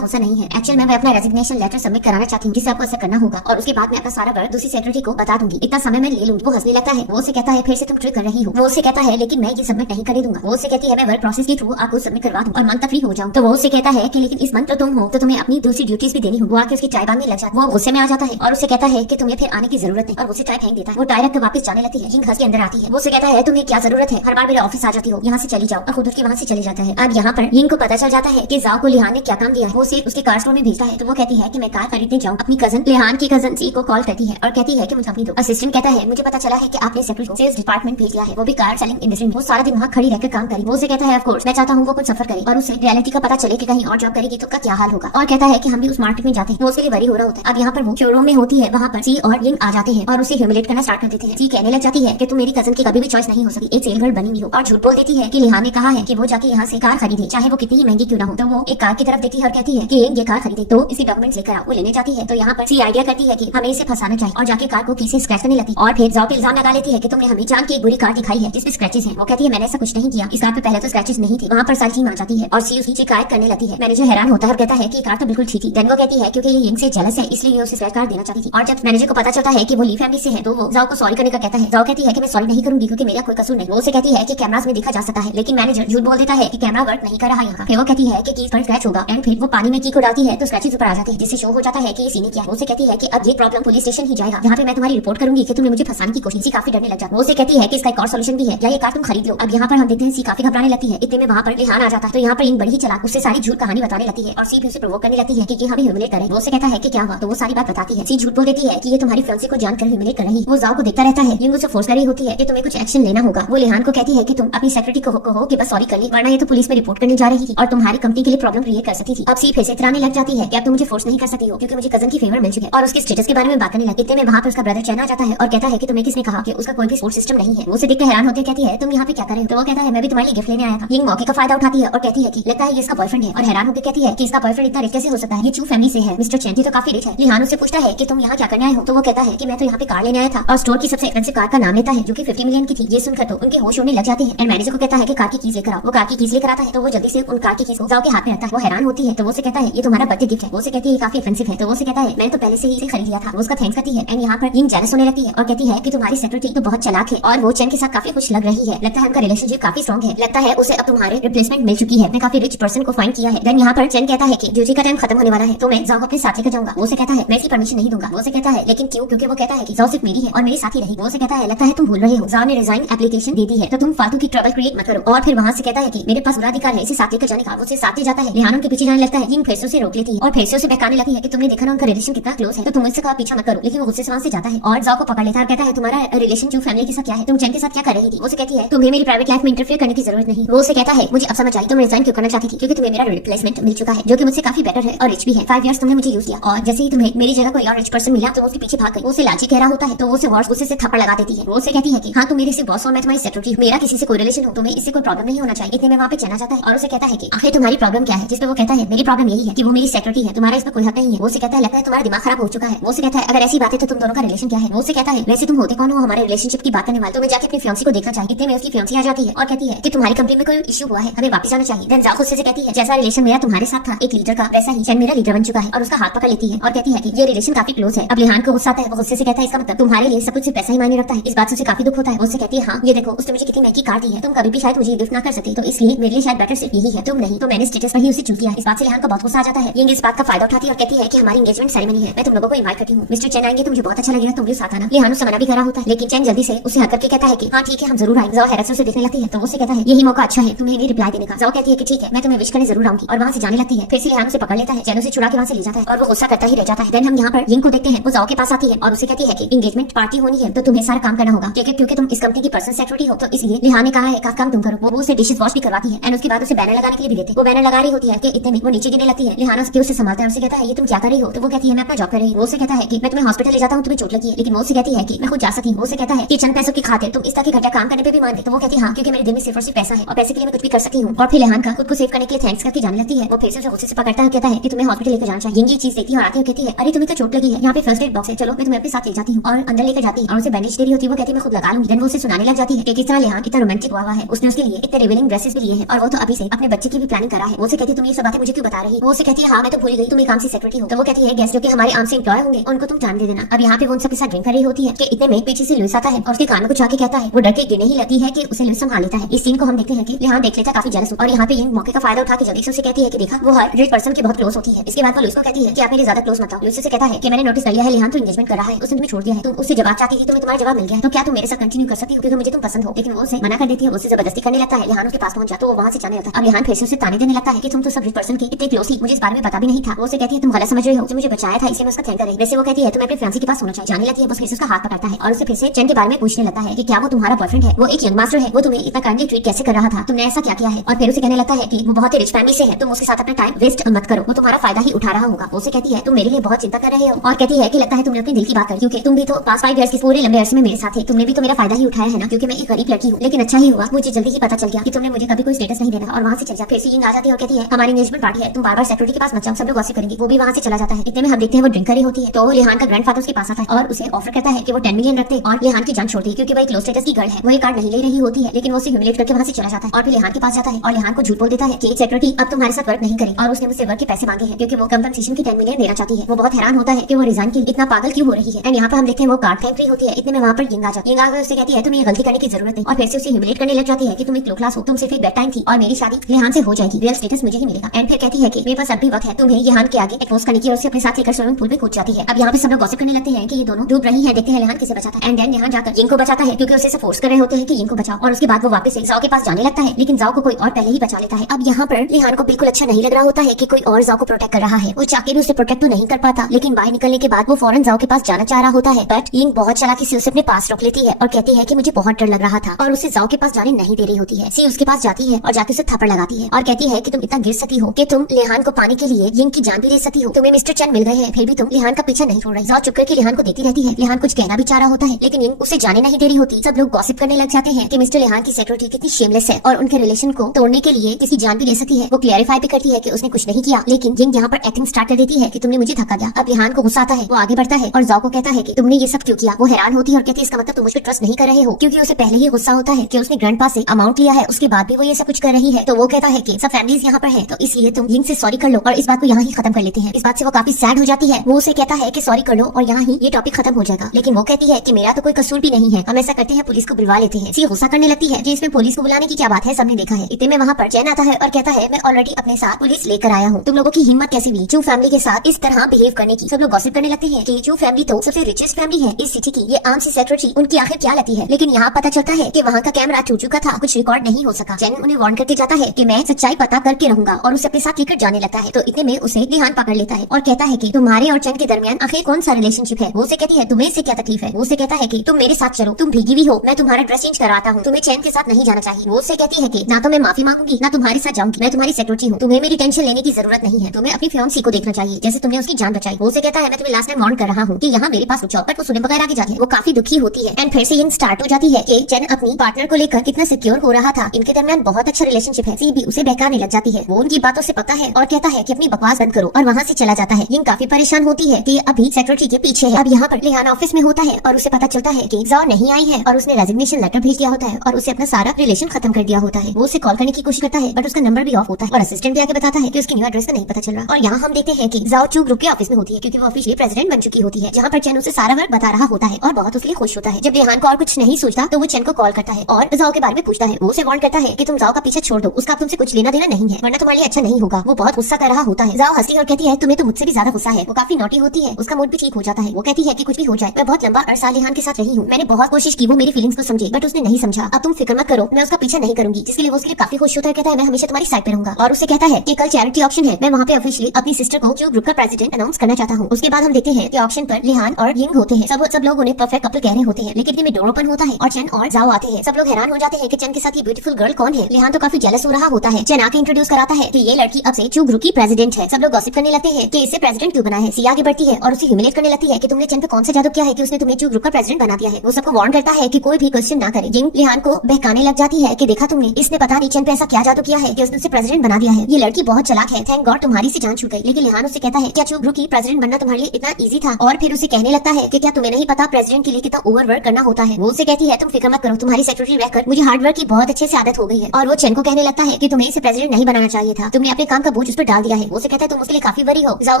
गुस्सा नहीं है, एक्चुअल में मैं अपना रेजिग्नेशन लेटर सबमिट कराना चाहती हूँ जिसे आपको ऐसा करना होगा और उसके बाद मैं अपना सारा वर्क दूसरी सेक्रेटरी को बता दूंगी, इतना समय मैं ले लूंगी। वो हंसने लगता है। वो उससे कहता है फिर से तुम ट्रिक कर रही हो। वो उससे कहता है लेकिन मैं ये सबमिट नहीं करने दूंगा। वो उससे कहती है मैं वर्क प्रोसेस के थ्रू आपको सबमिट करवा दूं और मंथ तक फ्री हो जाऊं। तो वो उससे कहता है कि लेकिन इस मंथ तो तुम हो तो तुम्हें अपनी दूसरी ड्यूटीज भी देनी हो। वो आके उसकी चाय बांधने लग जाता है। वो गुस्से में आ जाता है और उससे कहता है कि तुम्हें फिर आने की जरूरत है और उसे चाय फेंक देता है। वो टायर रख कर वापस जाने लगती है। जिंग हंस के अंदर आती है। वो उससे कहता है तुम्हें क्या जरूरत है, हर बार मेरे ऑफिस आ जाती हो, यहाँ से चली जाओ और खुद उसके वहाँ से चले जाता है। अब यहाँ पर यिंग को पता चल जाता है कि जाओ को लिहान ने क्या काम दिया है। वो सिर्फ उसके कार स्टोर में भेजता है। तो वो कहती है कि मैं कार खरीदने जाऊँ। अपनी कजन लिहान की कजन सी को कॉल करती है और कहती है कि मुझे कंपनी दो। असिस्टेंट कहता है मुझे पता चला है कि आपने सेक्रेटरी को सेल्स डिपार्टमेंट भेज दिया है, वो भी कार सेलिंग इंडस्ट्री में। वो सारा दिन वहाँ खड़ी रहकर काम करी। वो उसे कहता है ऑफ कोर्स मैं चाहता हूँ वो कुछ सफर करे और उसे रियलिटी का पता चले कि कहीं और जॉब करेगी तो क्या हाल होगा। और कहता है कि हम भी उस मार्केट में जाते हैं। वो उसके लिए वरी हो रहा होता है। अब यहाँ पर वो शोरूम में होती है, वहाँ पर सी और यिंग आ जाते हैं और उसे ह्यूमिलेट करना स्टार्ट कर देते हैं। सी कहने लग जाती है कि तुम मेरी कजन की कभी भी चॉइस नहीं हो सकती, एक सेल गर्ल बनी हुई हो, और झूठ बोल देती है कि लिहान ने कहा है कि वो जाके यहाँ से कार खरीदे चाहे वो कितनी ही महंगी क्यों ना हो। तो वो एक कार की तरफ देखती है और कहती है कि ये कार खरीदे तो इसके डॉक्यूमेंट्स लेकर आओ। वो लेने जाती है तो यहाँ पर सी आइडिया करती है कि हमें इसे फंसाना चाहिए और जाके कार को की से स्क्रैच करने लगती है और फिर जाओ पे इल्जाम लगा लेती है कि तुमने हमें जान की एक बुरी कार दिखाई है जिसमें स्क्रैचेस हैं। वो कहती है मैंने ऐसा कुछ नहीं किया, इस कार पे पहले तो स्क्रैचेस नहीं थे। वहाँ पर सारी टीम आ जाती है और सी उसकी शिकायत करने लगती है। मैनेजर हैरान होता है और कहता है कि कार तो बिल्कुल ठीक थी। देन वो कहती है क्योंकि ये यिंग से जेलस है इसलिए ये उसे स्क्रैच कार देना चाहती थी। और जब मैनेजर को पता चलता है कि वो ली फैमिली से है तो वो जाओ को सॉरी करने का कहता है। जाओ कहती है कि मैं सॉरी नहीं करूंगी क्योंकि मेरा कोई कसूर नहीं। वो उसे कहती है कि कैमरास में देखा जा सकता है, लेकिन मैनेजर झूठ बोल देता है कि कैमरा वर्क नहीं कर रहा यहाँ। फिर वो कहती है कि कीज पर स्क्रैच होगा एंड फिर वो पानी में की को डालती है तो स्क्रैचेस ऊपर आ जाते हैं जिससे शो हो जाता है कि ये सीने क्या है। वो उसे कहती है कि अब ये प्रॉब्लम पुलिस स्टेशन ही जाएगा जहाँ पे मैं तुम्हारी रिपोर्ट करूंगी कि तुमने मुझे फंसाने की कोशिश की। काफी डरने लग जाता है। वो उसे कहती है कि इसका एक और सॉल्यूशन भी है, या ये कार तुम खरीद लो। अब यहाँ पर हम देखते हैं सी काफी घबराने लगती है। इतने में वहाँ पर लिहान आ जाता है। तो यहाँ पर यिंग बड़ी ही चालाक उससे सारी झूठ कहानी बताने लगती है और सी भी उसे प्रोवोक करने लगती है कि हमें ह्यूमिलेट करे। वो उसे कहता है कि क्या हुआ तो वो सारी बात बताती है। सी झूठ बोल देती है कि ये तुम्हारी फियांसे को जानकर ह्यूमिलेट कर रही। वो जाओ को देखता रहता है। यिंग उसे फोर्स कर रही होती है कि तुम्हें कुछ एक्शन लेना होगा। वो लिहान को कहती है कि तुम अपनी सेक्रेटरी को कहो कि बस सॉरी कर ले वरना ये तो पुलिस में रिपोर्ट करने जा रही थी और तुम्हारी कंपनी के लिए प्रॉब्लम क्रिएट कर सकती थी। अब सी फिर से इतराने लग जाती है कि अब तुम मुझे फोर्स नहीं कर सकती हो क्योंकि मुझे कजन की फेवर मिल चुकी है और उसके स्टेटस के बारे में बात करने लगी। इतने में वहाँ पर उसका ब्रदर चैन आ जाता है और कहता है कि तुम्हें किसने कहा कि उसका कोई भी सपोर्ट सिस्टम नहीं है। वो उसे देखकर हैरान होती है, कहती है तुम यहाँ पे क्या कर रहे हो। तो वो कहता है मैं भी तुम्हारे लिए गिफ्ट लेने आया था। यिंग मौके का फायदा उठाती है और कहती है कि लगता है ये इसका बॉयफ्रेंड है और हैरान होकर कहती है कि इसका बॉयफ्रेंड इतना रिच कैसे हो सकता है, ये चू फैमिली से है, मिस्टर चैन तो काफी रिच है। लिहान उससे पूछता है कि तुम यहाँ क्या करने आए हो। तो वो कहता है कि मैं तो यहाँ पे कार लेने आया था और स्टोर की सबसे एक्सपेंसिव कार का नाम लेता है जो कि 50 मिलियन की थी। ये सुनकर तो उनके होश उड़ने लग जाते हैं एंड मैनेजर को कहता है कि कार की कीज लेकर आओ। वो कार की कीज लेकर आता है तो वो जल्दी से उन कार की कीज को जाओ के हाथ में रखता है। वो हैरान होती है तो वो से कहता है ये तुम्हारा बर्थडे गिफ्ट है। वो से कहती है काफी एक्सपेंसिव है। तो वो से कहता है मैंने तो पहले से ही इसे खरीद लिया था। वो उसका थैंक्स करती है एंड यहाँ पर यिंग जेलस होने लगती है और कहती है कि तुम्हारी सेक्रेटरी तो बहुत चालाक है और वो चैन के साथ काफी खुश लग रही है। लगता है उनका रिलेशनशिप काफी स्ट्रॉन्ग है। लगता है उसे अब तुम्हारे रिप्लेसमेंट मिल चुकी है। मैं काफी रिच पर्सन को फाइंड किया है। देन यहाँ पर चैन कहता है कि ड्यूटी का टाइम खत्म होने वाला है तो मैं जाओ अपने साथ लेकर जाऊंगा। वो से कहता है मैं इसकी परमिशन नहीं दूंगा। वो से कहता है लेकिन क्यों, क्योंकि वो कहता है कि जाओ सिर्फ मेरी है और मेरे साथ ही रहेगी। वो से कहता है लगता है तुम भूल रहे हो, जाओ ने रिजाइन एप्लीकेशन दे दी है तो तुम फालतू की ट्रबल क्रिएट मत करो। और फिर वहाँ से कहता है कि मेरे पास पूरा अधिकार है इसे साथ लेकर जाने का। वो उसे साथ ले जाता है। लिहान उनके पीछे जाने लगता है। यिंग फिर से उसे रोक लेती है और फिर से उसे बहकाने लगती है कि तुमने देखा ना उनका रिलेशन कितना क्लोज है तो तुम इससे कहा पीछा मत करो। लेकिन वो गुस्से से वहाँ से जाता है और जाओ को पकड़ लेता है और कहता है तुम्हारा रिलेशन जो फैमिली के साथ क्या है, तुम चैन के साथ क्या कर रही थी। वो कहती है तुम्हें मेरी प्राइवेट लाइफ में इंटरफेयर करने की जरूरत नहीं। वो उसे कहता है मुझे अब समझ आई तुम रिजाइन क्यों करना चाहती थी, क्योंकि तुम्हें मेरा रिप्लेसमेंट मिल चुका है जो कि मुझसे काफी बेटर है और रिच भी है। 5 इयर्स तुमने मुझे यूज किया और जैसे ही तुम्हें मेरी जगह कोई और रिच पर्सन मिला तो उसके पीछे भाग गई। वो उसे लालची कह रहा होता है तो वो उसे गुस्से से थप्पड़ लगा देती है। वो उसे कहती है कि हाँ तुम मेरे से बॉस हो, मैं तुम्हारी सेक्रेटरी हूं, मेरा किसी से कोई रिलेशन हो, तुम्हें इससे कोई प्रॉब्लम नहीं होना चाहिए। इतने में वहाँ पे चला जाता है और उसे कहता है कि आखिर तुम्हारी प्रॉब्लम क्या है। जिस पे वो कहता है मेरी प्रॉब्लम यही है कि वो मेरी सेक्रेटरी है, तुम्हारा इसमें कोई हक नहीं है। वो उसे कहता है लगता है तुम्हारा दिमाग खराब हो चुका है। वो उसे कहता है अगर ऐसी बात है तो तुम दोनों का रिलेशन क्या है। वो उसे कहता है वैसे तुम होते कौन हो हमारे रिलेशनशिप की बात करने वाले, तुम्हें जाके अपनी फियांसी को देखना चाहिए। इतने में उसकी फियांसी आ जाती है और कहती है कि तुम्हारी कंपनी में कोई इशू हुआ है, हमें वापस जाना चाहिए। देन जाओ गुस्से से कहती है जैसा रिलेशन मेरा तुम्हारे साथ था एक लीडर का, वैसा ही चैन मेरा लीडर बन चुका है और उसका हाथ पकड़ लेती है और कहती है कि ये रिलेशन काफी क्लोज है। अब लिहान को गुस्सा आता है। वो गुस्से से कहता है इसका मतलब तुम्हारे लिए सब कुछ पैसा ही मायने रखता है। इस बात से उसे काफी दुख होता है। उससे कहती है हाँ ये देखो उसने मुझे कितनी महंगी कार दी है, तुम कभी भी शायद मुझे गिफ्ट ना कर सकते, तो इसलिए मेरे लिए शायद बेटर सिर्फ यही है, तुम नहीं। तो मैंने स्टेटस पर ही उसे चूज किया। इस बात से लिहान को बहुत गुस्सा आ जाता है। ये इस बात का फायदा उठाती है और कहती है कि हमारी एंगेजमेंट सेरेमनी है, मैं तुम लोगों को इनवाइट करती हूँ, मिस्टर चैन आएंगे तो मुझे बहुत अच्छा लगेगा, तुम भी साथ आना। लिहान उससे मना भी करा होता है लेकिन चैन जल्दी से उसे हक करके कहता है कि हाँ ठीक है हम जरूर आएंगे। जाओ हैरत से उसे देखने लगती है तो उसे कहता है यही मौका अच्छा है तुम्हें रिप्लाई देने का। जाओ कहती है कि ठीक है मैं तुम्हें विश करने जरूर आऊंगी और वहाँ से जाने लगती है। फिर से लिहान उसे पकड़ लेता है, चैन उसे छुड़ा के वहाँ से ले जाता है और वो गुस्सा करता ही रह जाता है। देन हम यहाँ पर यिंग को देखते हैं। वो जाओ के पास आती है और उसे कहती है कि एंगेजमेंट पार्टी होनी है तो तुम्हें सारा काम करना होगा क्योंकि तुम इस कंपनी की पर्सनल सेक्रेटरी हो, तो इसलिए लिहान ने कहा है का काम तुम करो। वो उसे डिशेस वॉश भी करवाती है एंड उसके बाद उसे बैनर लगाने के लिए भी देते हैं। वो बैनर लगा रही होती है कि इतने में वो नीचे गिरने लगती है। लिहान उसे संभालता है, उसे कहता है ये तुम क्या कर रही हो। तो वो कहती है मैं अपना जॉब कर रही हूँ। वो उसे कहता है कि मैं तुम्हें हॉस्पिटल ले जाता हूँ, तुम्हें चोट लगी है, लेकिन वो उसे कहती है कि मैं खुद जा सकती हूँ। वो उसे कहता है कि चंद पैसों की खातिर तुम इस तरह के घटिया काम करने पे भी मान दे। तो वो कहती है हाँ क्योंकि मेरे दिल में सिर्फ और सिर्फ पैसा है और पैसे के लिए मैं कुछ भी कर सकती हूँ। और फिर लिहान का खुद को सेव करने के लिए थैंक्स करके जाने लगती है। वो फिर से गुस्से से पकड़ता है, कहता है कि तुम्हें हॉस्पिटल लेकर जाना चाहिए। ये चीज देखती है और आती है, कहती है अरे तुम्हें तो चोट लगी है, यहाँ पे फर्स्ट एड बॉक्स है, चलो मैं तुम्हें अपने साथ ले जाती हूँ। और अंदर लेकर जाती है और उसे बैंडेज दे रही होती है। वो कहती है मैं खुद लगा लूंगी। देन वो उसे सुनाने लग जाती है कि किस तरह लिहान इतना रोमांटिक हुआ है, उसने उसके लिए इतने रिवीलिंग ड्रेसेस भी लिए हैं और वो तो अभी से अपने अपने बच्चे की भी प्लानिंग करा है। वो उसे कहती है तुम ये सब बातें मुझे क्यों बता रही? वो उसे कहती है हाँ मैं तो भूल गई, तुम एक काम से सेक्रेटरी हो। तो वो कहती है गेस्ट जो कि हमारे आर्म से एम्प्लॉय होंगे उनको तुम जान दे देना। अब यहाँ पे वो उन सबके साथ ड्रिंक कर रही होती है कि इतने में पीछे से लुइस आता है और उसके कान में कुछ आके कहता है। वो डर के गिरने ही लगती है कि उसे लुइस संभाल लेता है। इस सीन को हम देखते हैं कि यहाँ देख लेता काफी जेलस और यहाँ पे यंग मौके का फायदा उठा के जल्दी से उसे कहती है कि देखा वो हर रिच पर्सन की बहुत क्लोज होती है। इसके बाद वो लुइस को कहती है कि आप मेरे ज्यादा क्लोज मत हो। लुइस से कहता है कि मैंने नोटिस कर लिया है लिहान तो एंगेजमेंट कर रहा है, उसने तुम्हें छोड़ दिया है, तुम उससे जवाब चाहती थी, तुम्हें तुम्हारा जवाब मिल गया है, तो क्या तुम मेरे साथ कंटिन्यू कर सकती हो क्योंकि मुझे तुम पसंद हो। लेकिन वो उसे मना कर देती है, उससे जबरदस्ती करने लगता है। लिहान उसके पास पहुंच जाता है तो वो वहां से जाने लगता है। अब लिहान फिर से उसे ताने देने लगता है कि तुम तो सब रिच पर्सन की इतने क्लोज थी, मुझे इस बारे में पता भी नहीं था। वो उसे कहती है तुम गलत समझ रहे हो, मुझे बचाया था इसलिए मैं उसका थैंक करे। वैसे वो कहती है तुम अपने फियांसी के पास होना चाहिए। जाने लगती है, बस फिर से उसका हाथ पकड़ता है और उसे फिर से चैन के बारे में पूछने लगता है कि क्या वो तुम्हारा बॉयफ्रेंड है, वो एक यंग मास्टर है, वो तुम्हें इतना काइंडली ट्रीट कैसे कर रहा था, तुमने ऐसा क्या किया है। और फिर उसे कहने लगता है कि वो बहुत ही रिच फैमिली से है, तुम उसके साथ अपना टाइम वेस्ट मत करो, वो तुम्हारा फायदा ही उठा रहा होगा। उसे कहती है तुम मेरे लिए बहुत चिंता कर रहे हो और कहती है कि लगता है तुमने अपने दिल की बात कर, क्योंकि तुम भी तो पास 5 इयर्स के पूरे लंबे अरसे में मेरे साथ थे, तुमने भी तो मेरा फायदा ही उठाया है ना, क्योंकि मैं एक गरीब लड़की हूँ। लेकिन अच्छा ही हुआ मुझे जल्दी ही पता चल गया कि तुमने मुझे कभी कोई स्टेटस नहीं देना और वहाँ से चल जा। फिर से यंग आ जाती है और कहती है हमारी एंगेजमेंट पार्टी है, तुम बार-बार सेक्रेटरी के पास मत जाओ, सब लोग गॉसिप करेंगे। वो भी वहाँ से चला जाता है। इतने में हम देखते हैं वो ड्रिंक करी होती है तो लिहान का ग्रैंडफादर उसके पास आता है और उसे ऑफर करता है कि वो 10 मिलियन रखते और लिहान की जान छोड़ती है क्योंकि वो एक लो स्टेटस की गर्ल है। वो ये कार्ड नहीं ले रही होती है लेकिन वो उसे ह्यूमिलेट करके वहाँ से चला जाता है और फिर लिहान के पास जाता है और लिहान को झूठ बोल देता है कि सेक्रेटरी अब तुम्हारे साथ वर्क नहीं करे और उसने मुझसे वर्क के पैसे मांगे हैं क्योंकि वो कंपनसेशन की 10 मिलियन देना चाहती है। वो बहुत हैरान होता है कि वो रिजाइन के लिए इतना पागल क्यों हो रही है। एंड यहाँ पर हम देखते हैं वो कार्ड फैक्ट्री होती है। इतने में वहाँ पर यंग आ जाती है। यंग आकर उससे कहती है तुम्हें गलती करने की जरूरत नहीं और फिर से उसे ह्यूमिलेट करने लग जाती है कि तुम एक लो क्लास हो, तुम सिर्फ एक बेड टाइम थी और मेरी शादी लिहान से हो जाएगी, रियल स्टेटस मुझे ही मिलेगा। एंड फिर कहती है कि मेरे पास अब भी वक्त है तुम्हें लिहान के आगे एक्सपोज करने की और उसे अपने साथ लेकर स्विमिंग पूल में कूद जाती है। अब यहाँ पे सब लोग गॉसिप करने लगते हैं कि ये दोनों डूब रही है। देखते हैं लिहान किसे बचाता है। एंड देन लिहान जाकर यंग को बचाता है क्योंकि उसे फोर्स कर रहे होते हैं कि यंग को बचाओ और उसके बाद वो वापस जाओ के पास जाने लगता है लेकिन जाओ को कोई और पहले ही बचा लेता है। अब यहाँ पर लिहान को बिल्कुल अच्छा नहीं लग रहा होता है कि कोई और जाओ को प्रोटेक्ट कर रहा है। वो चाके भी उसे प्रोटेक्ट तो नहीं कर पाता लेकिन बाहर निकलने के बाद वो फौरन जाओ के पास जाना चाह रहा होता है बट यंग बहुत चालाकी से उसे अपने पास रोक लेती है और कहती है कि मुझे बहुत डर लग रहा था और उसे जाओ के पास जाने नहीं दे रही होती है। सी उसके पास जाती है और जाके उसे थप्पड़ लगाती है और कहती है कि तुम इतना गिर सकती हो कि तुम लिहान को पाने के लिए यंग की जान भी ले सकती हो, तुम्हें मिस्टर चैन मिल गए हैं फिर भी तुम लिहान का पीछा नहीं छोड़ रही। जाओ चुप करके लिहान को देखती रहती है। लिहान कुछ कहना भी चाह रहा होता है लेकिन यंग उसे जाने नहीं दे रही होती। सब लोग गॉसिप करने लग जाते हैं कि मिस्टर लिहान की सेक्रेटरी कितनी शेमलेस है और उनके रिलेशन को तोड़ने के लिए किसी जान भी ले सकती है। वो क्लैरिफाई भी करती है कि उसने कुछ नहीं किया लेकिन यंग यहाँ पर एक्टिंग स्टार्ट कर देती है कि तुमने मुझे धक्का दिया। अब लिहान को गुस्सा आता है, वो आगे बढ़ता है और जाओ को कहता है कि तुमने ये सब क्यों किया। वो हैरान होती है और कहती है इसका मतलब तुम मुझ पर ट्रस्ट नहीं कर रहे हो, क्योंकि उसे पहले ही गुस्सा होता है कि उसने ग्रैंडपा से अमाउंट लिया है उसके बाद भी वो ये सब कुछ कर रही है। तो वो कहता है कि सब फैमिलीज यहाँ पर है तो इसलिए तुम यंग से सॉरी कर लो और इस बात को यहाँ ही खत्म कर लेते हैं। इस बात से वो काफी सैड हो जाती है। वो उसे कहता है कि सॉरी कर लो और यहाँ ही ये टॉपिक खत्म हो जाएगा लेकिन वो कहती है कि मेरा तो कोई कसूर भी नहीं है, हम ऐसा करते हैं पुलिस को बुलवा लेते हैं। सी गुस्सा करने लगती है कि इसमें पुलिस को बुलाने की क्या बात है, सबने देखा है। इतने में वहाँ पर चैन आता है और कहता है मैं ऑलरेडी अपने साथ पुलिस लेकर आया हूँ, तुम लोगों की हिम्मत कैसे हुई चू फैमिली के साथ इस तरह बिहेव करने की। सब लोग गॉसिप करने लगते हैं कि चू फैमिली तो सबसे रिचेस्ट फैमिली है इस सिटी की, ये आम सी सेक्रेटरी उनकी आखिर क्या लगती है। लेकिन यहाँ पता चलता है कि वहाँ का कैमरा टूट चुका था, कुछ रिकॉर्ड नहीं हो सका। चैन उन्हें वार्न करके जाता है कि मैं सच्चाई पता करके रहूंगा और उसे अपने साथ लेकर जाने लगता है। तो इतने में उसे लिहान पकड़ लेता है और कहता है कि तुम्हारे और चैन के दरमियान आखिर कौन सा रिलेशनशिप है। वो उसे कहती है तुम्हें इससे क्या तकलीफ है। वो उसे कहता है कि तुम मेरे साथ चलो, तुम भीगी हुई हो, मैं तुम्हारा ड्रेस चेंज कराता हूँ, तुम्हें चैन के साथ नहीं जाना चाहिए। वो उसे कहती है कि ना तो मैं माफी मांगूंगी ना तुम्हारे साथ जाऊंगी, मैं तुम्हारी सेक्रेटरी हूँ, तुम्हें मेरी टेंशन लेने की जरूरत नहीं है, तुम्हें अपनी फियांसी को देखना चाहिए जैसे तुमने उसकी जान बचाई। वो उसे कहता है मैं तुम्हें लास्ट टाइम वार्न कर रहा हूँ कि यहाँ मेरे पास रुक जाओ, बट वो सुने बगैर आगे जाती है। वो काफी दुखी होती है एंड फिर से यंग स्टार्ट हो जाती है कि चैन अपनी पार्टनर को लेकर कितना सिक्योर हो रहा था, इनके दरमियान बहुत अच्छा रिलेशनशिप है। सी भी उसे बहकाने लग जाती है, वो उनकी बातों से पता है और कहता है कि अपनी बकवास बंद करो और वहाँ से चला जाता है। यंग काफी परेशान होती है कि अभी सेक्रेटरी के पीछे है। अब यहाँ पर लिहान ऑफिस में होता है और उसे पता चलता है कि जाओ नहीं आई है और उसने रेजिग्नेशन लेटर भेज दिया होता है और उसे अपना सारा रिलेशन खत्म कर दिया होता है। वो उसे कॉल करने की कोशिश करता है बट उसका नंबर भी ऑफ होता है और असिस्टेंट भी आके बताता है कि उसकी न्यू एड्रेस का नहीं पता चल रहा। और यहाँ हम देखते हैं कि जाओ चू ग्रुप के ऑफिस में होती है क्योंकि वो ऑफिशियली प्रेसिडेंट बन चुकी होती है, जहाँ पर चैन उसे सारा वर्क बता रहा होता है और बहुत उसके लिए खुश होता है। जब लिहान को और कुछ नहीं सोचता तो वो चैन को कॉल करता है और जाओ के बारे में पूछता है। वो उसे वार्न करता है कि तुम जाओ का पीछे छोड़ दो, उसका तुमसे कुछ लेना देना नहीं है वरना तुम्हारे लिए अच्छा नहीं होगा। वो बहुत गुस्सा कर रहा होता है। जाओ हंसती और कहती है तुम्हें तो मुझसे भी ज्यादा गुस्सा है। वो काफी नॉटी होती है, उसका मूड भी ठीक हो जाता है। वो कहती है कि कुछ भी हो जाए मैं बहुत लंबा अरसा लिहान के साथ रही हूँ, मैंने बहुत कोशिश की वो मेरी फीलिंग्स को समझे बट उसने नहीं समझा। अब तुम फिक्र मत करो, मैं उसका पीछा नहीं करूंगी। जिसके लिए वो उसके लिए काफी खुश होता है, कहता है मैं हमेशा तुम्हारी साइड पे रहूंगा। और उससे कहता है कि कल चैरिटी ऑप्शन है, मैं वहाँ पे ऑफिशियली अपनी सिस्टर को जो ग्रुप का प्रेसिडेंट अनाउंस करना चाहता हूँ। उसके बाद हम देखते हैं कि ऑप्शन पर लिहान और यंग होते हैं। सब लोग उन्हें परफेक्ट कपल कह रहे होते हैं लेकिन इनमें डोर ओपन होता है और चैन और जाओ आते हैं। सब लोग हैरान हो जाते हैं कि चैन के साथ ये ब्यूटीफुल गर्ल कौन है। लिहान तो काफी जेलस हो रहा होता है। चैन आके इंट्रोड्यूस कराता है कि ये लड़की अब से चू ग्रुप की प्रेसिडेंट है। सब लोग गॉसिप करने लगते हैं कि इसे प्रेसिडेंट क्यों बना है। सी आगे बढ़ती है और उसे ह्यूमिलेट करने लगती है कि तुमने चैन पे कौन सा जादू किया है कि उसने तुम्हें चू ग्रुप का प्रेसिडेंट बना दिया है। वो सबको वार्न करता है कि कोई भी क्वेश्चन ना करे। यंग लिहान को बहकाने लग जाती है कि देखा तुमने, इसने पता नहीं चैन पे ऐसा क्या जादू किया है कि उसने उसे प्रेसिडेंट बना दिया है। ये लड़की बहुत चालाक है, थैंक गॉड तुम्हारी से जान छूट गई। लेकिन लिहान उससे कहता है क्या चू ग्रुप की प्रेसिडेंट बनना तुम्हारे लिए इतना इजी था। और फिर उसे कहने लगता है कि क्या तुम्हें नहीं पता प्रेसिडेंट के लिए कितना ओवरवर्क करना होता है। वो उसे कहती है तुम फिक्र मत करो, तुम्हारी सेक्रेटरी रहकर मुझे हार्ड वर्क की बहुत अच्छे से आदत हो गई है। और वो चैन को कहने लगता है कि तुम्हें इसे प्रेसिडेंट नहीं बनाना चाहिए था, तुमने अपने काम का बोझ उस पर डाल दिया है। वो से कहता है तुम उसके लिए काफी वरी हो। जाओ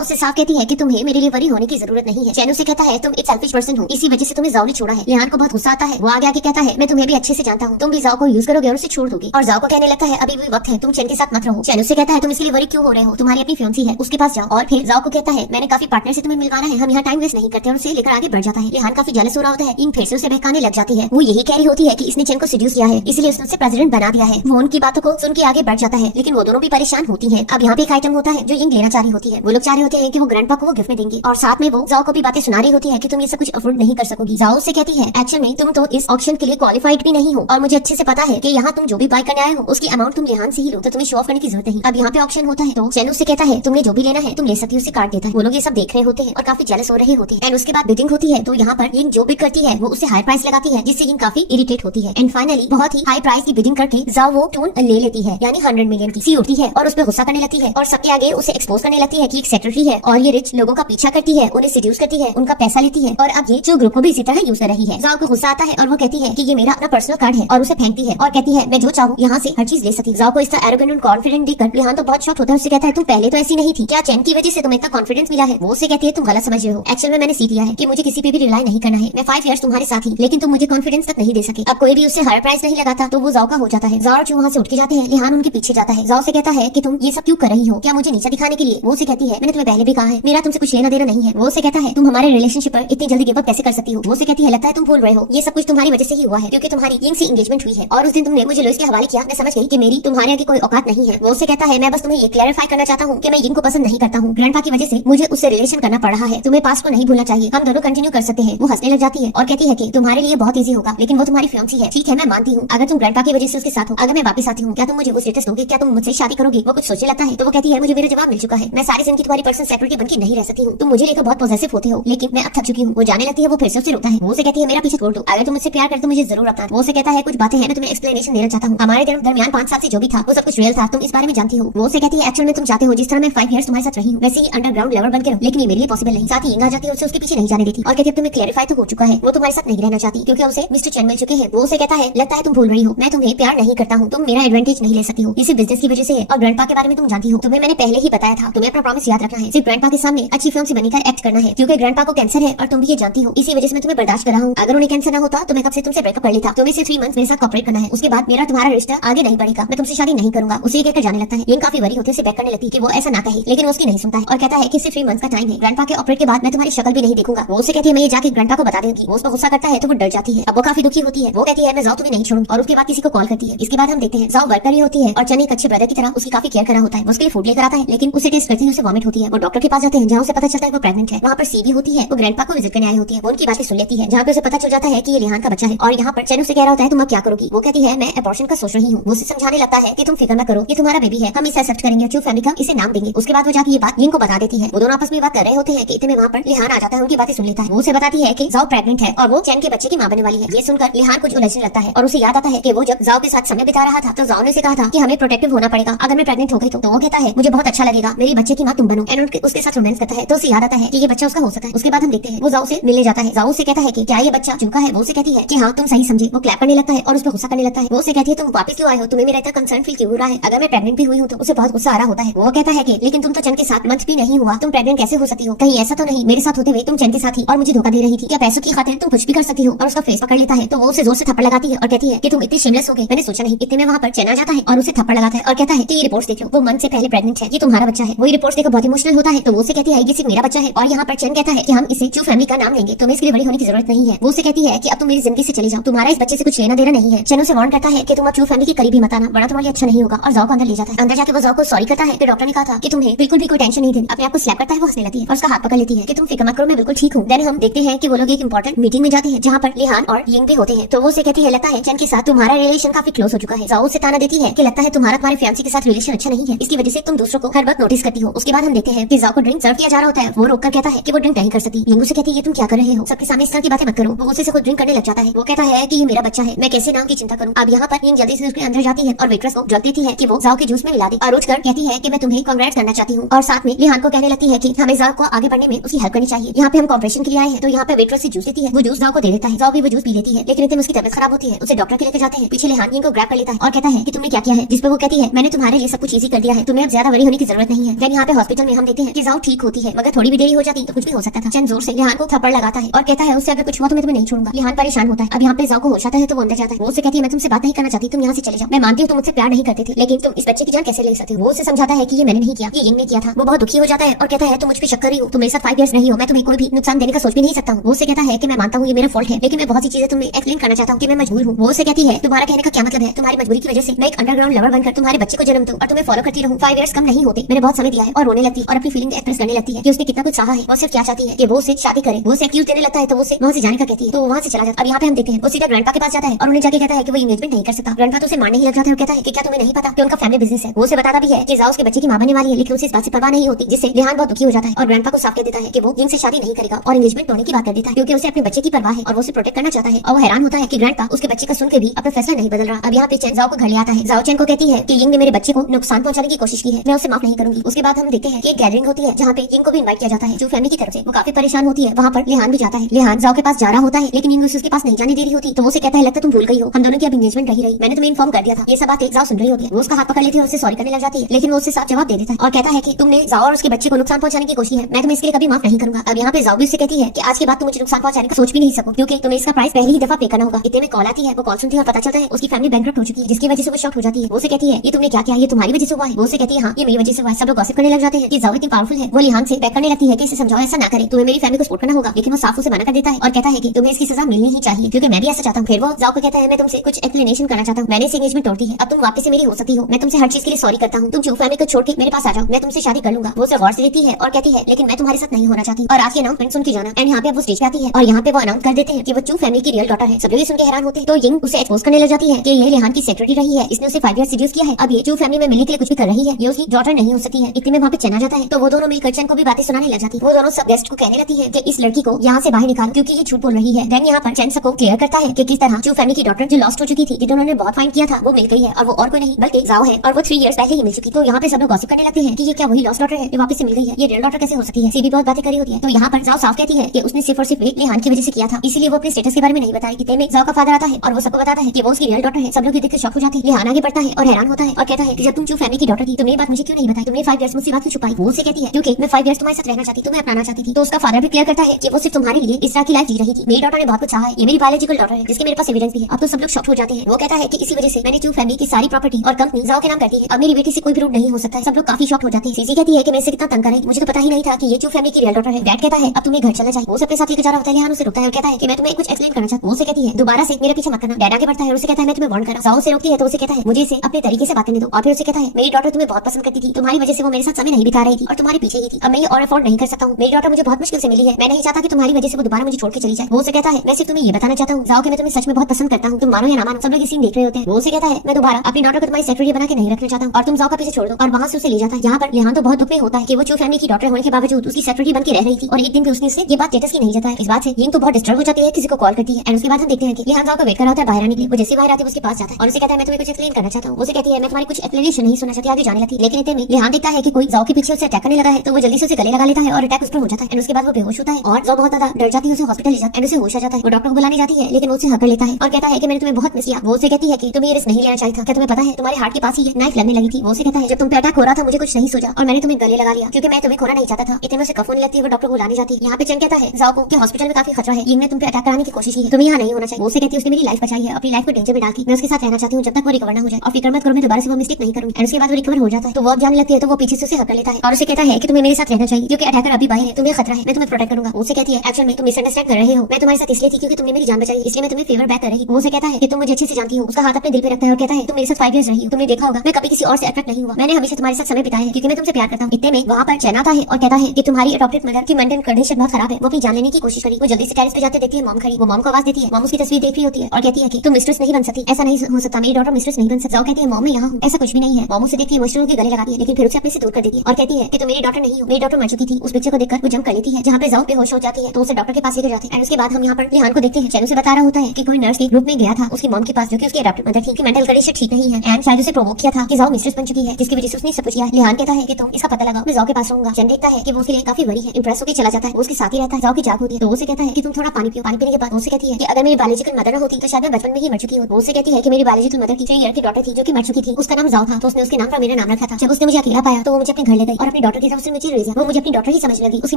उससे साफ कहती है कि तुम्हें मेरे लिए वरी होने की जरूरत नहीं है। चैन उससे कहता है तुम एक सेल्फिश पर्सन हो, इसी वजह से तुम्हें जाओ ने छोड़ा है। लिहान को बहुत गुस्सा आता है। वो आगे आके कहता है मैं तुम्हें भी अच्छे से जानता हूँ, तुम भी जाओ को यूज करोगे और उसे छोड़ दोगे। और जाओ को कहने लगता है अभी भी वक्त है, तुम चैन के साथ मत रहो। चैन उससे कहता है तुम इसके लिए वरी क्यों हो रहे हो, तुम्हारी अपनी फियांसी है, उसके पास जाओ। और फिर जाओ को कहता है मैंने काफी पार्टनर से तुम्हें मिलवाना है, हम यहाँ टाइम वेस्ट नहीं करते, और उसे लेकर आगे बढ़ जाता है। लिहान काफी जेलस हो रहा होता है। इन फिर से उसे बहकाने लग जाती है। वो यही कह रही होती है कि इसने चैन को सीड्यूस किया है, इसलिए उसने उसे प्रेसिडेंट बना दिया है। वो उनकी बातों को सुन के आगे बढ़ जाता है, लेकिन वो दोनों भी परेशान होती है। अब यहाँ पे एक आइटम होता है जो यिंग लेना चाह रही होती है। वो लोग चाह रहे होते हैं कि वो ग्रैंडपा को वो गिफ्ट में देंगे, और साथ में वो जाओ को भी बातें सुना रही होती है कि तुम ये सब कुछ अफोर्ड नहीं कर सकोगी। जाओ से कहती है एक्चुअल में तुम तो इस ऑक्शन के लिए क्वालिफाइड भी नहीं हो, और मुझे अच्छे से पता है कि यहाँ तुम जो भी बाय करने आए हो उसकी अमाउंट तुम लिहान से ही लो, तो तुम्हें शो ऑफ करने की जरूरत नहीं। अब यहाँ पे ऑक्शन होता है तो चैन उससे कहता है तुमने जो भी लेना है तुम ले सकती हो, उसे कार्ड देता है। वो लोग ये सब देख रहे होते हैं और काफी जेलस हो रहे होते हैं। एंड उसके बाद बिडिंग होती है तो यहाँ पर यिंग जो बिड करती है वो उससे हाई प्राइस लगाती है, जिससे यिंग काफी इरिटेट होती है। एंड फाइनली बहुत ही हाई प्राइस की बिडिंग करके जाओ वो टोन ले लेती है, यानी 100 मिलियन की। सी उठती है और उस पर गुस्सा करने लगती है और सबके आगे उसे एक्सपोज करने लगती है कि एक सेक्रेटरी है और ये रिच लोगों का पीछा करती है, उन्हें सीड्यूस करती है, उनका पैसा लेती है, और अब ये जो ग्रुप को भी इसी तरह यूज कर रही है। जाओ को गुस्सा आता है और वो कहती है कि ये मेरा अपना पर्सनल कार्ड है, और उसे फेंकती है और कहती है मैं जो चाहूँ यहाँ से हर चीज ले सकती हूँ। जाओ को इस तरह एरोगेंट और कॉन्फिडेंट देखकर लिहान तो बहुत शॉक होता है। उससे कहता है तुम पहले तो ऐसी नहीं थी, क्या चैन की वजह से तुम्हें इतना कॉन्फिडेंस मिला है? वो उससे कहती है तुम गलत समझ रहे हो, एक्चुअल में मैंने सीख लिया है कि मुझे किसी पे भी रिलाई नहीं करना है। मैं 5 इयर्स तुम्हारे साथ ही, लेकिन तुम मुझे कॉन्फिडेंस तक नहीं दे सके। अब कोई भी उससे हायर प्राइस नहीं लगाता तो वो जाओ का हो जाता है। जाओ जो वहाँ से उठ के जाते हैं, लिहान उनके पीछे जाता है। जाओ से कहता है कि तुम ये सब क्यों कर रही हो, क्या मुझे नीचा दिखाने के लिए? वो से कहती है मैंने तुम्हें पहले भी कहा है मेरा तुमसे कुछ लेना देना नहीं है। वो से कहता है तुम हमारे रिलेशनशिप पर इतनी जल्दी गिव अप कैसे कर सकती हो? वो से कहती है लगता है तुम भूल रहे हो, ये सब कुछ तुम्हारी वजह से ही हुआ है, क्योंकि तुम्हारी यिंग से एंगेजमेंट हुई है और उस दिन तुमने मुझे लुइस के हवाले किया। मैं समझ गई कि मेरी तुम्हारे आगे कोई औकात नहीं है। वो से कहता है मैं बस तुम्हें ये क्लैरिफाई करना चाहता हूँ कि मैं यिंग को पसंद नहीं करता हूँ, ग्रैंडपा की वजह से मुझे उससे रिलेशन करना पड़ रहा है। तुम्हें पास्ट को नहीं भूलना चाहिए, हम दोनों कंटिन्यू कर सकते हैं। वो हंसने लग जाती है और कहती है कि तुम्हारे लिए बहुत ईजी होगा, लेकिन वो तुम्हारी फियांसी है। ठीक है मैं मानती हूँ अगर तुम ग्रैंडपा की वजह से उसके साथ हो, अगर मैं वापस आती हूँ क्या तुम मुझे वो स्टेटस दोगे, क्या तुम मुझसे शादी करोगी? वो कुछ सोचने लगता है तो वो कहती है मुझे मेरा जवाब मिल चुका है, मैं सारी जिंदगी तुम्हारी पर्सनल सेक्रेटरी बनके नहीं रह सकती हूँ, तुम मुझे लेकर बहुत पॉजिटिव होते हो, लेकिन मैं अब थक चुकी हूँ। वो जाने लगती है। वो फिर से उसे रोकता है। वो से कहती है मेरा पीछे छोड़ दो, अगर तुम मुझसे प्यार करते तो मुझे जरूर अपना। वो से कहता है कुछ बातें हैं मैं तुम्हें एक्सप्लेनेशन देना चाहता हूँ। हमारे दरमियान 5 साल से जो भी था वो सब कुछ रियल था, तुम इस बारे में जानती हो। वो से कहती है एक्चुअल में तुम चाहते हो जिस तरह मैं 5 इयर्स तुम्हारे साथ रही हूँ वैसे ही अंडरग्राउंड लेवल बनकर रहो, लेकिन ये मेरे लिए पॉसिबल नहीं। साथ ही यिंग आ जाती है और उसके पीछे नहीं जाने देती और कहती है तुम्हें क्लैरिफाई तो हो चुका है, वो तुम्हारे साथ नहीं रहना चाहती क्योंकि उसे मिस्टर चैन मिल चुके हैं। वो से कहता है लगता है तुम भूल रही हो, मैं तुम्हें प्यार नहीं करता हूँ, तुम मेरा एडवांटेज नहीं ले सकती हो, इसी बिजनेस की वजह से है और ग्रैंडपा के बारे में तुम जानती हो, तुम्हें मैंने पहले ही बताया था, तुम्हें अपना प्रॉमिस याद रखना है, सिर्फ ग्रैंडपा के सामने अच्छी फिल्म से बनकर एक्ट करना है, क्योंकि ग्रैंडपा को कैंसर है और तुम भी ये जानती हो, इसी वजह से मैं तुम्हें बर्दाश्त कर रहा हूँ। अगर उन्हें कैंसर न होता तो मैं कब से तुमसे ब्रेकअप कर लेता। तुम्हें सिर्फ 3 मंथ्स मेरे साथ कॉपरेट करना है, उसके बाद मेरा तुम्हारा रिश्ता आगे नहीं बढ़ेगा, मैं तुमसे शादी नहीं करूंगा। उसे कहकर जाने लगता है। यिंग काफी वरी होते से बैक करने लगती है कि वो ऐसा ना कहे, लेकिन वो उसकी नहीं सुनता है और कहता है कि सिर्फ 3 मंथ्स का टाइम है, ग्रैंडपा के ऑपरेट के बाद मैं तुम्हारी शक्ल भी नहीं देखूंगा। वो उसे कहती है मैं ये जाके ग्रैंडपा को बता दूंगी। वो उस पर गुस्सा करता है तो वो डर जाती है। अब वो काफी दुखी होती है। वो कहती है मैं जाओ तुम्हें नहीं छोड़ूंगी और उसके बाद किसी को कॉल करती है। इसके बाद हम देखते हैं जाओ वर्क कर रही होती है और चैन एक अच्छे ब्रदर की तरह उसकी काफी केयर कर रहा होता है। वो उसके लिए फूड लेकर आता है, लेकिन उसे टेस्ट करती है उसे वॉमिट होती है। वो डॉक्टर के पास जाते हैं जहाँ उसे पता चलता है वो प्रेग्नेंट है। वहाँ पर सी भी होती है। वो ग्रैंडपा को विजिट करने आई होती है। वो उनकी बातें सुन लेती है, जहाँ पे उसे पता चल जाता है कि ये लिहान का बच्चा है और यहाँ पर चैन उसे कह रहा होता है तुम अब क्या करोगी? वो कहती है मैं अबॉर्शन का सोच रही हूँ। वो उसे समझाने लगता है कि तुम फिक्र न करो, ये तुम्हारा बेबी है, हम इसे एक्सेप्ट करेंगे, ट्रू फैमिली का इसे नाम देंगे। उसके बाद वो जाके ये बात यिंग को बता देती है। वो दोनों आपस में बात कर रहे होते हैं कि इतने में वहाँ पर लिहान आ जाता है, उनकी बातें सुन लेता है। वो उसे बताती है कि जाओ प्रेग्नेंट है और वो चैन के बच्चे की मां बनने वाली है। ये सुनकर लिहान कुछ उलझने लगता है और उसे याद आता है कि वो जब जाओ के साथ समय बिता रहा था तो जाओ ने उसे कहा था कि हमें प्रोटेक्टिव होना पड़ेगा अगर मैं प्रेग्नेंट हो गई तो वो कहता है मुझे बहुत अच्छा लगेगा मेरी बच्चे की मां तुम बनो। एंड उसके साथ रोमांस करता है तो उसे याद आता है कि ये बच्चा उसका हो सकता है। उसके बाद हम देखते हैं वो जाओ से मिलने जाता है। जाओ से कहता है कि क्या ये बच्चा चूका है? वो उसे कहती है कि हाँ तुम सही समझे। वो क्लैप करने लगता है और उस पर गुस्सा करने लगता है। वो उसे कहती है तुम वापस क्यों आए हो, तुम्हें मेरा इतना कंसर्न फील क्यों हो रहा है? अगर मैं प्रेग्नेंट भी हुई हूँ तो उसे बहुत गुस्सा आ रहा होता है। वो कहता है कि लेकिन तुम तो चैन के साथ मंथ भी नहीं हुआ, तुम प्रेग्नेंट कैसे हो सकती हो? कहीं ऐसा तो नहीं मेरे साथ होते हुए तुम चैन के साथ ही और मुझे धोखा दे रही थी? क्या पैसों की खातिर तुम कुछ भी कर सकती हो? और उसका फेस पकड़ लेता है तो वो उसे जोर से थप्पड़ लगाती है और कहती है कि तुम इतनी शेमलेस हो गई, मैंने सोचा नहीं। इतने में वहाँ पर चैन आ जाता है और उसे थप्पड़ लगाता है और कहता है कि ये रिपोर्ट्स देख लो, वो मंथ से पहले प्रेग्नेंट है, ये तुम्हारा बच्चा है। वो ये रिपोर्ट्स देखकर बहुत इमोशनल होता है तो वो उसे कहती है ये सिर्फ मेरा बच्चा है। और यहाँ पर चैन कहता है कि हम इसे ट्रू फैमिली का नाम देंगे, तुम्हें इसके लिए बड़ी होने की जरूरत नहीं है। वो उसे कहती है कि अब तुम मेरी जिंदगी से चले जाओ, तुम्हारा इस बच्चे से कुछ लेना देना नहीं है। चैन उसे वार्न करता है कि तुम अब ट्रू फैमिली के करीब ही मत आना, बड़ा तुम्हारे लिए अच्छा नहीं होगा। और जाओ को अंदर ले जाता है। अंदर जाके वो जाओ को सॉरी करता है कि डॉक्टर ने कहा था कि तुम्हें बिल्कुल भी कोई टेंशन नहीं देनी। अपने आप को स्लैप करता है। वो हंसने लगती है और उसका हाथ पकड़ लेती है कि तुम फिक्र मत करो, मैं बिल्कुल ठीक हूँ। देन हम देखते हैं कि वो लोग एक इंपॉर्टेंट मीटिंग में जाते हैं जहाँ पर लिहान और यिंग भी होते हैं। तो वो उसे कहती है लगता है चैन के साथ तुम्हारा रिलेशन काफी क्लोज हो चुका है। जाओ उसे ताना देती है कि लगता है तुम्हारे फियांसी के साथ रिलेशन अच्छा नहीं है, इसकी वजह से तुम दूसरों को हर वक्त नोटिस करती हो। उसके बाद हम देखते हैं कि जाओ को ड्रिंक सर्व किया जा रहा होता है। वो रोककर कहता है कि वो ड्रिंक नहीं कर सकती। यिंग उसे कहती है ये तुम क्या कर रहे हो, सबके सामने इस तरह की बातें मत करो। वो उसे खुद ड्रिंक करने लग जाता है। वो कहता है कि ये मेरा बच्चा है, मैं कैसे नाम की चिंता करूँ। अब यहाँ पर यिंग जल्दी से उसके अंदर जाती है और वेट्रेस को ड्रग देती है कि वो जाओ के जूस में मिला दे और उठकर कहती है कि मैं तुम्हें कांग्रेट्स करना चाहती हूँ। और साथ में लिहान को कहने लगती है कि हमें जाओ को आगे बढ़ने में उसकी हेल्प करनी चाहिए। यहाँ पे हम कॉपरेशन के लिए आए हैं। तो यहाँ पे वेट्रेस से जूस लेती है। वो जूस जाओ को दे देता है। जाओ भी वो जूस पी लेती है, लेकिन इतने उसकी तबियत खराब होती है। उसे डॉक्टर के लेकर जाते हैं। पीछे लिहान यिंग को ग्रैब कर लेता है और कहता है कि तुमने क्या क्या किया है, जिस पर वो कहती है मैंने तुम्हारे लिए सब कुछ इजी कर दिया है, तुम्हें अब ज्यादा वरी होने की जरूरत नहीं है। देन यहाँ पे हॉस्पिटल में हम देखते हैं कि जाओ ठीक होती है, मगर थोड़ी भी देरी हो जाती तो कुछ भी हो सकता था। चैन जोर से लिहान को थप्पड़ लगाता है और कहता है उससे अगर कुछ हुआ तो मैं तुम्हें नहीं छोड़ूंगा। लिहान परेशान होता है। अब यहाँ पे जाओ को होश आता है तो वो अंदर जाता है। वो उससे कहती है मैं तुमसे बात नहीं करना चाहती, तुम यहाँ से चले जाओ। मैं मानती हूँ तुम मुझसे प्यार नहीं करती थी, लेकिन तुम इस बच्चे की जान कैसे ले सकते हो। वो उसे समझाता है कि ये मैंने नहीं किया, ये यिंग ने किया था। वो बहुत दुखी हो जाता है और कहता है तुम मुझ पे शक कर रही हो, तुम मेरे साथ 5 इयर्स नहीं हो, मैं तुम्हें कोई भी नुकसान देने का सोच भी नहीं सकता हूँ। वो उससे कहता है कि मैं मानता हूँ ये मेरा फॉल्ट है, लेकिन मैं बहुत सी चीजें तुम्हें एक्सप्लेन करना चाहता हूँ कि मैं मजबूर हूँ। वो उससे कहती है तुम्हारा कहने का क्या मतलब है, तुम्हारी मजबूरी की वजह से मैं एक अंडरग्राउंड लवर बनकर तुम्हारे बच्चे को जन्म दूं और तुम्हें फॉलो करती रहूं। 5 इयर्स कम नहीं होते, मैंने बहुत समय दिया है। और रोने लगती है और अपनी फीलिंग एक्सप्रेस करने लगती है कि उसने कितना कुछ सहा है। वो सिर्फ क्या चाहती है कि वो उससे शादी करे। वो उसे एक्यूज देने लगता है तो वो उसे वहाँ से जाने का कहती है, तो वहाँ से चला जाता है। अब यहाँ पे हम देखते हैं वो सीधा ग्रैंडपा के पास जाता है और उन्हें जाके कहता है कि वो एंगेजमेंट नहीं कर सकता। ग्रैंडपा तो उसे मारने ही लग जाता है और कहता है कि क्या तुम्हें नहीं पता कि उनका फैमिली बिजनेस है। वो उसे बताता भी है कि जाओ उसके बच्चे की मां बनने वाली है, लेकिन उसे इस बात से परवाह नहीं होती, जिससे लिहान बहुत दुखी हो जाता है और ग्रैंडपा को साफ कह देता है कि वो यिंग से शादी नहीं करेगा और एंगेजमेंट तोड़ने की बात कर देता है, क्योंकि उसे अपने बच्चे की परवाह है और वो उसे प्रोटेक्ट करना चाहता है। और वो हैरान होता है कि ग्रैंडपा उसके बच्चे का सुन के भी अपना फैसला नहीं बदल रहा। अब यहाँ पे चैन जाओ को घर ले आता है। जाओ चैन को कहती है कि यिंग ने मेरे बच्चे को नुकसान पहुंचाने की कोशिश की है, मैं उसे माफ नहीं करूंगी। उसके बाद हम देखते हैं कि एक गैदरिंग होती है जहाँ पे यिंग को भी इनवाइट किया जाता है जो फैमिली की तरफ से। वो काफी परेशान होती है। वहाँ पर लिहान भी जाता है। लिहान जाओ के पास जा रहा होता है, लेकिन यिंग उसके पास नहीं जाने दे रही होती, तो वो उसे कहता है लगता तुम भूल गई हो, हम दोनों की अब एंगेजमेंट रही, मैंने तुम्हें इन्फॉर्म कर दिया था। ये सब बातें जाओ सुन रही होती है। वो उसका हाथ पकड़ लेती है और उससे सॉरी करने लग जाती है, लेकिन वो उससे साफ जवाब दे देता है और कहता है कि तुमने जाओ और उसके बच्चे को नुकसान पहुंचाने की कोशिश है, मैं तुम्हें इसके लिए कभी माफ नहीं करूंगा। अब यहाँ पे जाओ भी उससे कहती है कि आज के बाद तुम मुझे नुकसान पहुंचाने का सोच भी नहीं सको, क्योंकि तुम्हें इसका प्राइस पहली ही दफा पे करना होगा। इतने में कॉल आती है। वो कॉल सुनती है और पता चलता है उसकी फैमिली बैंकरप्ट हो चुकी है, जिसकी वजह से वो शॉक हो जाती है। वो उसे कहती है ये तुमने क्या किया, ये तुम्हारी वजह से हुआ है। वो उसे कहती है हाँ ये मेरी वजह से हुआ है। सब लोग गॉसिप करने लग जाते हैं कि जाओ इतनी पावरफुल है। वो लिहान से बैक करने लगती है कि इसे समझाओ ऐसा ना करे, तुम्हें मेरी फैमिली को सपोर्ट करना होगा, लेकिन वो साफ उसे मना कर देता है और कहता है कि तुम्हें इसकी सजा मिलनी ही चाहिए, क्योंकि मैं भी ऐसा चाहता हूँ। फिर वो जाओ को कहता है मैं तुमसे कुछ एक्सप्लेनेशन करना चाहता हूँ, मैंने इस एंगेजमेंट तोड़ दी है, अब तुम वापस से मेरी हो सकती हो, मैं तुमसे हर चीज के लिए सॉरी करता हूँ, तुम चू फैमिली को छोड़ के मेरे पास आ जाओ, मैं तुमसे शादी कर लूंगा। वो उसे गौर से लेती है और कहती है लेकिन मैं तुम्हारे साथ नहीं होना चाहती और आज की अनाउंसमेंट सुन के जाना। एंड यहाँ पे वो स्टेज पे आती है और यहाँ पे वो अनाउंस कर देते हैं कि वो चू फैमिली की रियल डॉटर है। सब लोग सुन के हैरान होते हैं। तो यिंग उसे एक्सपोज करने लग जाती है कि ये लिहान की सेक्रेटरी रही है, इसने उसे 5 इयर्स सीड्यूस किया है, अब ये चू फैमिली में मिलने के लिए कुछ भी कर रही है, ये उसकी डॉटर नहीं हो सकती है। इतने में वहाँ पे चना जाता है तो वो दोनों मिलकर चैन को भी बातें सुनाने लग जाती है। वो दोनों सब गेस्ट को कहने लगती है कि इस लड़की को यहाँ से बाहर निकालो क्योंकि ये झूठ बोल रही है। देन यहाँ पर चैन सबको क्लियर करता है कि किस तरह चू फैमिली की डॉटर जो लॉस्ट हो चुकी थी, जिन्होंने उन्होंने बहुत फाइंड किया था, वो मिल गई है और वो और कोई नहीं बल्कि जाओ है और वो 3 इयर्स पहले ही मिल चुकी। तो यहाँ पे सब लोग गॉसिप करने लगते हैं कि ये क्या वही लॉस्ट डॉटर है जो वापस से मिल गई है, ये रियल डॉटर कैसे हो सकती है। सीबी बहुत बातें करी होती है। तो यहाँ पर जाओ साफ कहती है कि उसने सिर्फ और सिर्फ लिहान की वजह से किया था, इसीलिए वो अपने स्टेटस के बारे में नहीं बताई। इतने में जाओ का फादर आता है और वो सबको बताता है कि वो उसकी रियल डॉटर है। सब लोग ये देखकर शॉक हो जाते हैं। लिहान आगे बढ़ता है और हैरान होता है और कहता है कि जब तुम चू फैमिली की डॉटर थी तुमने ये बात मुझे क्यों नहीं बताई, तुमने 5 इयर्स मुझसे बात क्यों छुपाई। वो उसे कहती है क्योंकि मैं 5 इयर्स तुम्हारे साथ रहना चाहती, तुम्हें अपनाना चाहती थी। तो उसका फादर भी क्लियर करता है कि वो सिर्फ तुम्हारे लिए इस तरह की लाइफ जी रही थी। मेरी डॉटर ने बहुत कुछ चाहा है, ये मेरी बायोलॉजिकल डॉटर है जिसके मेरे पास एविडेंस भी है। अब तो सब लोग शॉक हो जाते हैं। वो कहता है कि इसी वजह से मैंने चू फैमिली की सारी प्रॉपर्टी और कंपनी जाओ के नाम करती है, अब मेरी बेटी से कोई प्रूव नहीं हो सकता है। सब लोग काफी शॉक हो जाते हैं। सीसी कहती है कि मैं इसे कितना तंग कर रही, मुझे तो पता ही नहीं था कि ये चू फैमिली की रियल डॉटर है। डैड कहता है अब तुम्हें घर चला जाए। वो सबके साथ लेकर जा रहा होता है। लिहान उसे रोकता है और कहता है कि मैं तुम्हें कुछ एक्सप्लेन करना चाहता हूं। वो उसे कहती है दोबारा से मेरे पीछे मत करना। डैड आगे बढ़ता है और उसे कहता है मैं तुम्हें वार्न कर रहा हूं। जाओ उसे रोकती है तो उसे कहता है मुझे इसे अपने तरीके से बात करने दो। और फिर उसे कहता है मेरी डॉटर तुम्हें बहुत पसंद करती थी, तुम्हारी वजह से वो मेरे साथ समय नहीं बिता रही थी और तुम्हारे पीछे ही थी। अब मैं ये और अफोर्ड नहीं कर सकता हूँ, मेरी डॉटर मुझे बहुत मुश्किल से मिली है, मैं नहीं चाहता कि तुम्हारी वजह से वो दोबारा मुझे छोड़ के चली जाए। वो उसे कहता है मैं सिर्फ तुम्हें ये बताना चाहता हूँ जाओ कि मैं तुम्हें सच में बहुत पसंद करता हूँ, तुम मानो या ना मानो। सब लोग इसी देख रहे होते हैं। वो उसे कहता है मैं दोबारा अपनी डॉटर को तुम्हारी सेक्रेटरी बना के नहीं रखना चाहता हूँ और तुम जाओ का पीछे छोड़ दो। और वहाँ से उसे ले जाता है। यहाँ पर लिहान तो बहुत दुख में होता है कि वो चू फैमिली की डॉटर होने के बावजूद उसकी सेक्रेटरी बन के रह रही थी और एक दिन भी उसने ये बात स्टेटस की नहीं जताई। इस बात से यिंग तो बहुत डिस्टर्ब हो जाती है, किसी को कॉल करती है। एंड उसके बाद हम देखते हैं कि लिहान जाओ का वेट कर रहा होता है बाहर आने के लिए। वो जैसे बाहर आती है उसके पास जाता है और उसे कहता है मैं तुम्हें कुछ एक्सप्लेन करना चाहता हूँ। उसे कहती है मैं तुम्हारी कुछ एक्सप्लेनेशन नहीं सुनना चाहती, आगे जाने लगती। लेकिन इतने में लिहान देखता है कि कोई जाओ के पीछे उसे अटैक करने लगा है, तो वो जल्दी से उसे गले लगा लेता है और अटैक उस पर हो जाता है। एंड उसके बाद वो बेहोश होता है और जाओ बहुत ज्यादा डर जाती है, उसे हॉस्पिटल ले जाता है। उसे होश आ जाता है। वो डॉक्टर को बुलाने जाती है लेकिन वो उसे हक कर लेता है और कहता है कि मैंने तुम्हें बहुत मिस किया। वो उसे कहती है कि तुम्हें ये रिस्क नहीं लेना चाहिए था, क्या तुम्हें पता है तुम्हारे हार्ट के पास ही ये नाइफ लगने लगी थी। वो उसे कहता है जब तुम पे अटैक हो रहा था मुझे कुछ नहीं सोचा और मैंने तुम्हें गले लगा लिया क्योंकि मैं तुम्हें खोना नहीं चाहता था। इतने में उसे कफ होने लगती है। वो डॉक्टर को बुलाने जाती है। यहाँ पे चैन कहता है जाओ को हॉस्पिटल में काफी खतरा है, यिंग ने तुम पे अटैक कराने की कोशिश की है, तुम्हें यहाँ नहीं होना चाहिए। वो उसे कहती है उसने मेरी लाइफ बचाई है, अपनी लाइफ को डेंजर में डाल के मैं उसके साथ रहना चाहती हूँ जब तक वो रिकवर ना हो जाए और फिक्र मत करो मैं दोबारा से वो मिस्टेक नहीं करूंगी। उसके बाद वो रिकवर हो जाता है। तो वो अब जाने लगती है तो वो पीछे से उसे हक कर लेता है और उसे कहता है कि तुम्हें मेरे साथ रहना चाहिए क्योंकि अटैकर अभी बाहर है, तुम्हें खतरा है, मैं तुम्हें प्रोटेक्ट करूंगा। उसे कहती है एक्चुअली में तुम मिसअंडरस्टैंड कर रहे हो, मैं तुम्हारे साथ इसलिए थी क्योंकि तुमने मेरी जान बचाई, इसलिए मैं तुम्हें फेवर बैक कर रही हूं। वो उसे कहता है कि तुम मुझे अच्छे से जानती हो। उसका हाथ अपने दिल पे रखता है और कहता है तुम मेरे साथ 5 इयर्स रही हो, तुमने देखा होगा मैं कभी किसी और से अट्रैक्ट नहीं हुआ, मैंने हमेशा तुम्हारे साथ समय बिताया है क्योंकि मैं तुमसे प्यार करता हूँ। इतने में वहाँ पर चैन आता है और कहता है कि तुम्हारी अडॉप्टेड मदर की मेंटल कंडीशन बहुत खराब है, वो अपनी जान लेने की कोशिश करी। वो जल्दी से टेरेस पे जाते देखती है मॉम खड़ी। वो मॉम को आवाज देती है। मॉम उसकी तस्वीर देख रही होती है और कहती है कि तुम मिस्ट्रेस नहीं बन सकती, ऐसा नहीं हो सकता, मेरी डॉटर मिस्ट्रेस नहीं बन सकती। जाओ कहती है मॉम मैं यहाँ हूँ, ऐसा कुछ भी नहीं है। मॉम उसे देखती है इमोशनल के गले लगाती है लेकिन फिर उसे अपने से दूर कर देती है और कहती है कि तुम मेरी डॉटर नहीं हो, मेरी डॉटर मर चुकी थी। उस पिक्चर को देखकर वो जंप कर लेती है जहाँ पे जाओ बेहोश हो जाती है तो उसे डॉक्टर के पास लेकर जाते हैं। एंड उसके बाद हम यहाँ पर लिहान को देखते हैं। चैन उसे बता रहा होता है कि कोई नर्स के ग्रुप में गया था उसकी मॉम के पास जो कि उसकी अडॉप्टेड मदर थी कि मेंटल कंडीशन ठीक नहीं है एंड शायद उसे प्रोवोक किया था कि जाओ मिस्ट्रेस बन चुकी है जिसकी वजह से उसने सब कुछ किया। लिहान कहता है कि तुम इसका पता लगाओ, मैं जाओ के पास रहूंगा। चैन देखता है कि वो उसके लिए काफी वरी है, इंप्रेस होकर चला जाता है। वो उसके साथ ही रहता है। जाओ की जाग होती है तो उसे कहता है कि तुम थोड़ा पानी पियो। पानी पीने के बाद उसे कहती है कि अगर मेरी बायोलॉजिकल मदर न होती तो शायद मैं बचपन में ही मर चुकी होती। वो उसे कहती है कि मेरी बायोलॉजिकल मदर की 3 ईयर की डॉटर थी जो कि मर चुकी थी, उसका नाम जाओ था, तो उसने उसके नाम पर मेरा नाम रखा था। जब उसने मुझे अकेला पाया तो वो मुझे अपने घर ले गई और अपनी डॉटर की तरफ से मुझे रेज़ वो मुझे अपनी डॉटर ही समझ लगी। उसकी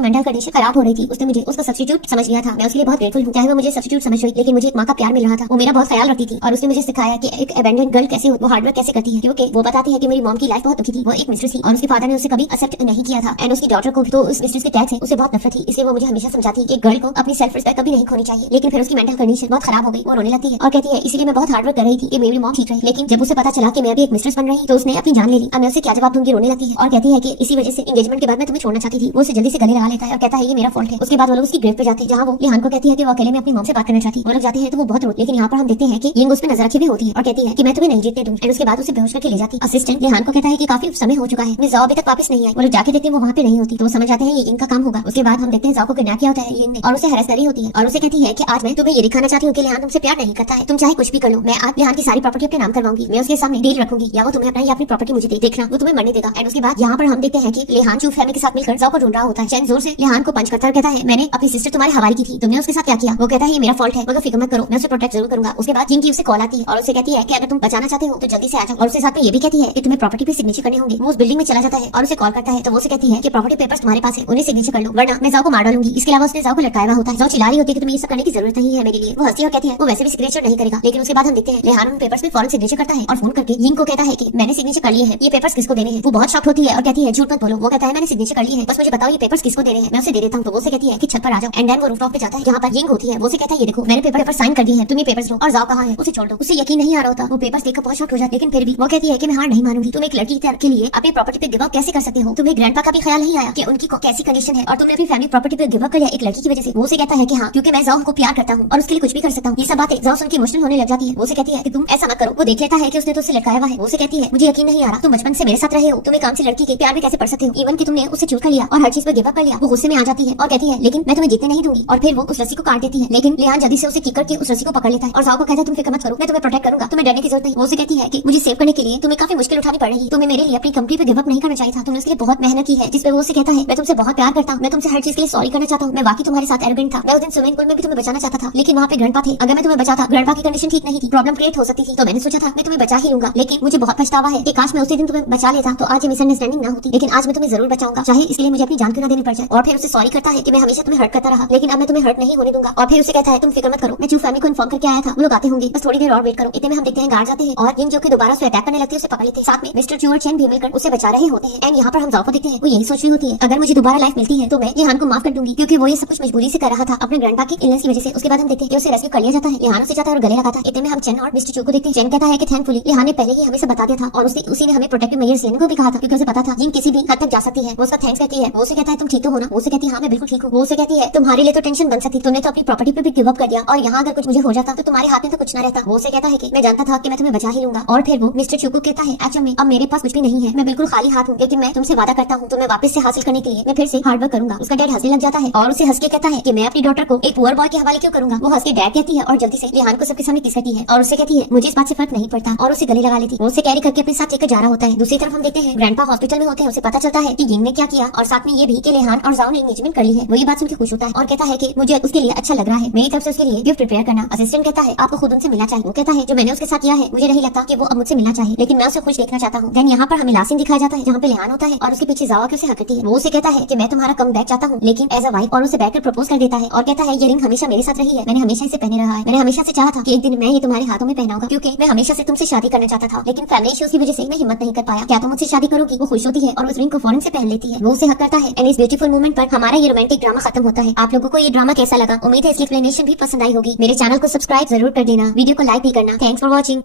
मेंटल कंडीशन खराब हो रही थी, उसने मुझे उसका सब्स्टिट्यूट समझ लिया था। मैं उसके लिए बहुत ग्रेटफुल हूँ, चाहे वो मुझे सब्स्टिट्यूट समझ रही, लेकिन मुझे एक माँ का प्यार मिल रहा था। वो मेरा बहुत ख्याल रखती थी और उसने मुझे सिखाया कि एक अबैंडन गर्ल कैसे हो, वो हार्डवर्क कैसे करती है, क्योंकि वो बताती है कि मेरी मॉम की लाइफ बहुत दुखी थी। वो एक मिस्ट्रेस थी और उसके फादर ने उसे कभी एक्सेप्ट नहीं किया था एंड उसकी डॉटर को भी तो उस मिस्ट्रेस के टैग से उसे बहुत नफरत थी। इसलिए वो मुझे हमेशा समझाती कि गर्ल को अपनी सेल्फ रिस्पेक्ट कभी नहीं खोनी चाहिए। लेकिन फिर उसकी मेंटल कंडीशन बहुत खराब हो गई, वो रोने लगती है और कहती है इसीलिए मैं बहुत हार्डवर्क कर रही थी कि मेरी मॉम ठीक रही। लेकिन जब उसे पता चला कि मैं भी एक मिस्ट्रेस बन रही तो उसने अपनी जान ले ली। अब मैं उसे क्या जवाब दूंगी, रोने लगती है और कहती है कि इसी वजह से एंगेजमेंट के बाद मैं तुम्हें छोड़ना चाहती थी। वो उसे जल्दी से गले लगा लेता है और कहता है ये मेरा फॉल्ट है। उसके बाद वो लोग उसकी ग्रेव पे जाते हैं जहाँ वो लिहान को कहती है कि वो अकेले में अपनी मॉम से बात करना चाहती है। वो लोग जाते हैं तो वो बहुत रोती है, लेकिन यहाँ पर हम देखते हैं कि यिंग उस पर नजर रखी हुई होती है और कहती है कि मैं तुम्हें नहीं जीतने दूंगी। उसके बाद उसे बेहोश करके ले जाती। असिस्टेंट लिहान को कहता है कि काफी समय हो चुका है, मैं जाओ अभी तक वापस नहीं आई। वो लोग जाके देखते हैं वो वहाँ पे नहीं होती, तो वो समझ जाते हैं ये यिंग का काम होगा। उसके बाद हम देखते हैं जाओ को किडनैप किया होता है यिंग ने और उसे हैरेस करी होती है और उसे कहती है कि आज मैं तुम्हें ये दिखाना चाहती हूँ कि लिहान तुमसे प्यार नहीं करता है, तुम चाहे कुछ भी कर लो, मैं आज लिहान की सारी प्रॉपर्टी अपने नाम करवाऊंगी, मैं उसके सामने डील रखूंगी, या वो तुम्हें अपना या अपनी प्रॉपर्टी मुझे देखना, वो तुम्हें मरने देगा। एंड उसके बाद यहाँ पर हम देखते हैं कि लिहान चू फैमिली के साथ मिलकर जाओ को ढूंढ रहा होता है। चैन जोर से लिहान को पंच करता है, कहता है मैंने अपनी सिस्टर तुम्हारे हवाले की थी, तुमने उसके साथ क्या किया। वो कहता है ये मेरा फॉल्ट है, मगर फिक्र मत करो, मैं उसे प्रोटेक्ट जरूर करूंगा। उसके बाद यिंग की उसे कॉल आती है और उसे कहती है कि अगर तुम बचाना चाहते हो तो जल्दी से आ जाओ, और उसके साथ में ये भी कहती है कि तुम्हें प्रॉपर्टी पे सिग्नेचर करने होंगे। वो उस बिल्डिंग में चला जाता है और उसे कॉल करता है, तो वो उसे कहती है कि प्रॉपर्टी पेपर्स तुम्हारे पास है, उन्हें सिग्नेचर कर लो वरना मैं जाओ को मार डालूंगी। इसके अलावा उसने जाओ को लटकाया हुआ होता है। जाओ चिल्ला रही होती है कि तुम्हें ये सब करने की जरूरत नहीं है मेरे लिए। वो हंसती है और कहती है वो वैसे भी सिग्नेचर नहीं करेगा। लेकिन उसके बाद हम देखते हैं लिहान उन पेपर्स में फौरन सिग्नेचर करता है और फोन करके यिंग को कहता है कि मैंने सिग्नेचर कर लिए हैं, ये पेपर्स किसको देने हैं। वो बहुत शॉक होती है और कहती है झूठ मत बोलो। वो कहता है मैंने सिग्नेचर कर लिए हैं, बस मुझे बताओ ये पेपर्स किसको देने हैं, मैं उसे दे देता हूँ। तो वो से कहती है कि छत पर आ जाओ। एंड देन वो रूफटॉप पे जाता है जहाँ पर यिंग होती है। वो से कहता है ये देखो मैंने पेपर साइन कर दिए हैं, तुम ये पेपर्स लो और जाओ कहाँ है उसे छोड़ दो। उसे यकीन नहीं आ रहा होता, वो पेपर्स देखकर बहुत शॉक हो जाती है, लेकिन फिर भी वो कहती है कि मैं हार नहीं मानूंगी। तुम एक लड़की के लिए अपनी प्रॉपर्टी पे गिव अप कैसे कर सकते हो। तुम्हें ग्रैंडपा का भी ख्याल नहीं आया कि उनकी कैसी कंडीशन है और तुमने अपनी फैमिली प्रॉपर्टी पे गिव अप कर लिया एक लड़की की वजह से। वो से कहता है कि हाँ क्योंकि मैं जाओ को प्यार करता हूँ और उसके लिए कुछ भी कर सकता हूँ। ये सब बातें जाओ सुन के इमोशनल होने लग जाती है। वो से कहती है कि तुम ऐसा मत करो। वो देख लेता है कि उसने तो उसे लटकाया हुआ है। वो से कहती है मुझे यकीन नहीं आ रहा, तुम बचपन से मेरे साथ रहे हो, तुम एक काम से लड़की के प्यार में कैसे पड़ सकते हो, इवन कि तुमने उसे चूज कर लिया और हर चीज पर गिव अप कर लिया। वो गुस्से में आ जाती है और कहती है लेकिन मैं तुम्हें जीतने नहीं दूंगी, और फिर वो उस रस्सी को काट देती है। लेकिन लिहान जल्दी से उसे किक करके उस रस्सी को पकड़ लेता है और जाओ को कहता है तुम फिक्र मत करो, मैं तुम्हें प्रोटेक्ट करूंगा, तुम्हें डरने की जरूरत नहीं। वो से कहती है कि मुझे सेव करने के लिए तुम्हें काफी मुश्किल उठानी पड़ रही, तुम्हें मेरे लिए अपनी कंपनी पे गिव अप नहीं करना चाहिए था, तुमने उसके लिए बहुत मेहनत की है। जिस पे वो से कहता है मैं तुमसे बहुत प्यार करता हूँ, मैं तुमसे हर चीज के लिए सॉरी करना चाहता हूँ, मैं वाकई तुम्हारे साथ एरोगेंट था। मैं उस दिन स्विमिंग पूल में भी तुम्हें बचाना चाहता था, लेकिन वहाँ पे ग्रैंडपा थे। अगर मैं तुम्हें बचाता, ग्रैंडपा की कंडीशन ठीक नहीं थी, प्रॉब्लम क्रिएट हो सकती थी, तो मैंने सोचा था मैं तुम्हें बचा ही लूंगा। लेकिन मुझे बहुत पछतावा है कि काश मैं उसी दिन तुम्हें बचा लेता तो आज ये मिसअंडरस्टैंडिंग ना होती। लेकिन आज मैं तुम्हें जरूर बचाऊंगा, चाहे इसलिए मुझे अपनी जान क्यों ना देनी पड़ जाए। और फिर उसे सॉरी करता है कि मैं हमेशा तुम्हें हर्ट करता रहा, लेकिन अब मैं तुम्हें हर्ट नहीं होने दूंगा। और फिर उसे कहता है तुम फिक्र मत करो, मैं चू फैमिली को इन्फॉर्म करके आया था, वो लोग आते होंगे, बस थोड़ी देर और वेट करो। इतने में हम देखते हैं गार्ड जाते हैं और यिंग जो कि दोबारा उसे अटैक करने लगती है उसे पकड़ लेते हैं। साथ में मिस्टर चू और चैन भी मिलकर उसे बचा रहे होते हैं। एंड यहाँ पर हम जाओ को देखते हैं, वो यही सोच रही होती है अगर मुझे दोबारा लाइफ मिलती है तो मैं लिहान को माफ कर दूंगी, क्योंकि वो ये सब कुछ मजबूरी से कर रहा था अपने ग्रैंडपा की इलनेस की वजह से। उसके बाद हम देखते हैं कि उसे रेस्क्यू कर लिया जाता है, लिहान उसे जाता है और गले लगाता है। इतने में हम चैन और मिस्टर चू को देखते हैं। चैन कहता है कि थैंकफुली लिहान ने पहले ही हमें सब बता दिया था और उसी ने हमें प्रोटेक्टिव मेजर्स लेने को भी कहा था, क्योंकि उसे पता था यिंग किसी भी हद तक जा सकती है। वो उसका थैंक्स कहती है। वो उसे कहता है तुम ठीक तो हो ना। वो उसे कहती है हाँ मैं बिल्कुल ठीक हूँ। वो उसे कहती है तुम्हारे लिए तो टेंशन बन सकती, तुमने तो अपनी प्रॉपर्टी पे भी गिव अप कर दिया और यहाँ अगर कुछ मुझे हो जाता तो तुम्हारे हाथ में तो कुछ ना रहता। वो उसे कहता है कि मैं जानता था कि मैं तुम्हें बचा ही लूंगा। और फिर वो मिस्टर चू को कहता है एक्चुअली में अब मेरे पास कुछ भी नहीं है, मैं बिल्कुल खाली हाथ हूँ, लेकिन मैं तुमसे वादा करता हूँ तुम्हें वापस से हासिल करने के लिए मैं फिर से हार्ड वर्क करूंगा। उसका डैड हंसने लग जाता है और उसे हंस के कहता है कि मैं अपनी डॉटर को एक पुअर बॉय के हवाले क्यों करूंगा। वो हंस के डैड कहती है और जल्दी से लिहान को सबके सामने किस करती है और उससे कहती है मुझे इस बात से फर्क नहीं पड़ता, और उसे गले लगा लेती। वो उसे कैरी करके अपने साथ लेकर जा रहा होता है। दूसरी तरफ हम देखते हैं ग्रैंडपा हॉस्पिटल में होते हैं। उसे पता चलता है कि यिंग ने क्या किया और साथ में ये भी कि लिहान और जाओ ने एंगेजमेंट कर ली है। वो ये बात सुनकर खुश होता है और कहता है कि मुझे उसके लिए अच्छा लग रहा है, मेरी तरफ से उसके लिए गिफ्ट प्रिपेयर करना। असिस्टेंट कहता है आपको खुद उनसे मिलना चाहिए। वो कहता है जो मैंने उसके साथ किया है मुझे नहीं लगता कि वो अब मुझसे मिलना चाहिए, लेकिन मैं उसे खुश देखना चाहता हूँ। देन यहाँ पर हमें लास्ट सीन दिखाया जाता है जहाँ पे लिहान होता है और उसके पीछे जाओ के उसे हक करती है। वो उसे कहता है कि मैं तुम्हारा कम बैक चाहता हूँ लेकिन एज अ वाइफ, और उसे बैक कर प्रपोज कर देता है और कहता है ये रिंग हमेशा मेरे साथ रही है, मैंने हमेशा इसे पहने रहा है, मैंने हमेशा से चाहा था कि एक दिन मैं ये तुम्हारे हाथों में पहनाऊंगा, क्योंकि मैं हमेशा से तुमसे शादी करना चाहता था, लेकिन फैमिली इश्यूज की वजह से मैं हिम्मत नहीं कर पाया। क्या तुम मुझसे शादी करोगी? वो खुश होती है और उस रिंग को फौरन से पहन लेती है। वो उसे हक करता है एंड इस ब्यूटीफुल मोमेंट पर हमारा ये रोमांटिक ड्रामा खत्म होता है। आप लोगों को ये ड्रामा कैसा लगा? उम्मीद है इसकी एक्सप्लेनेशन भी पसंद आई होगी। मेरे चैनल को सब्सक्राइब जरूर कर देना, वीडियो को लाइक भी करना। Thanks for watching.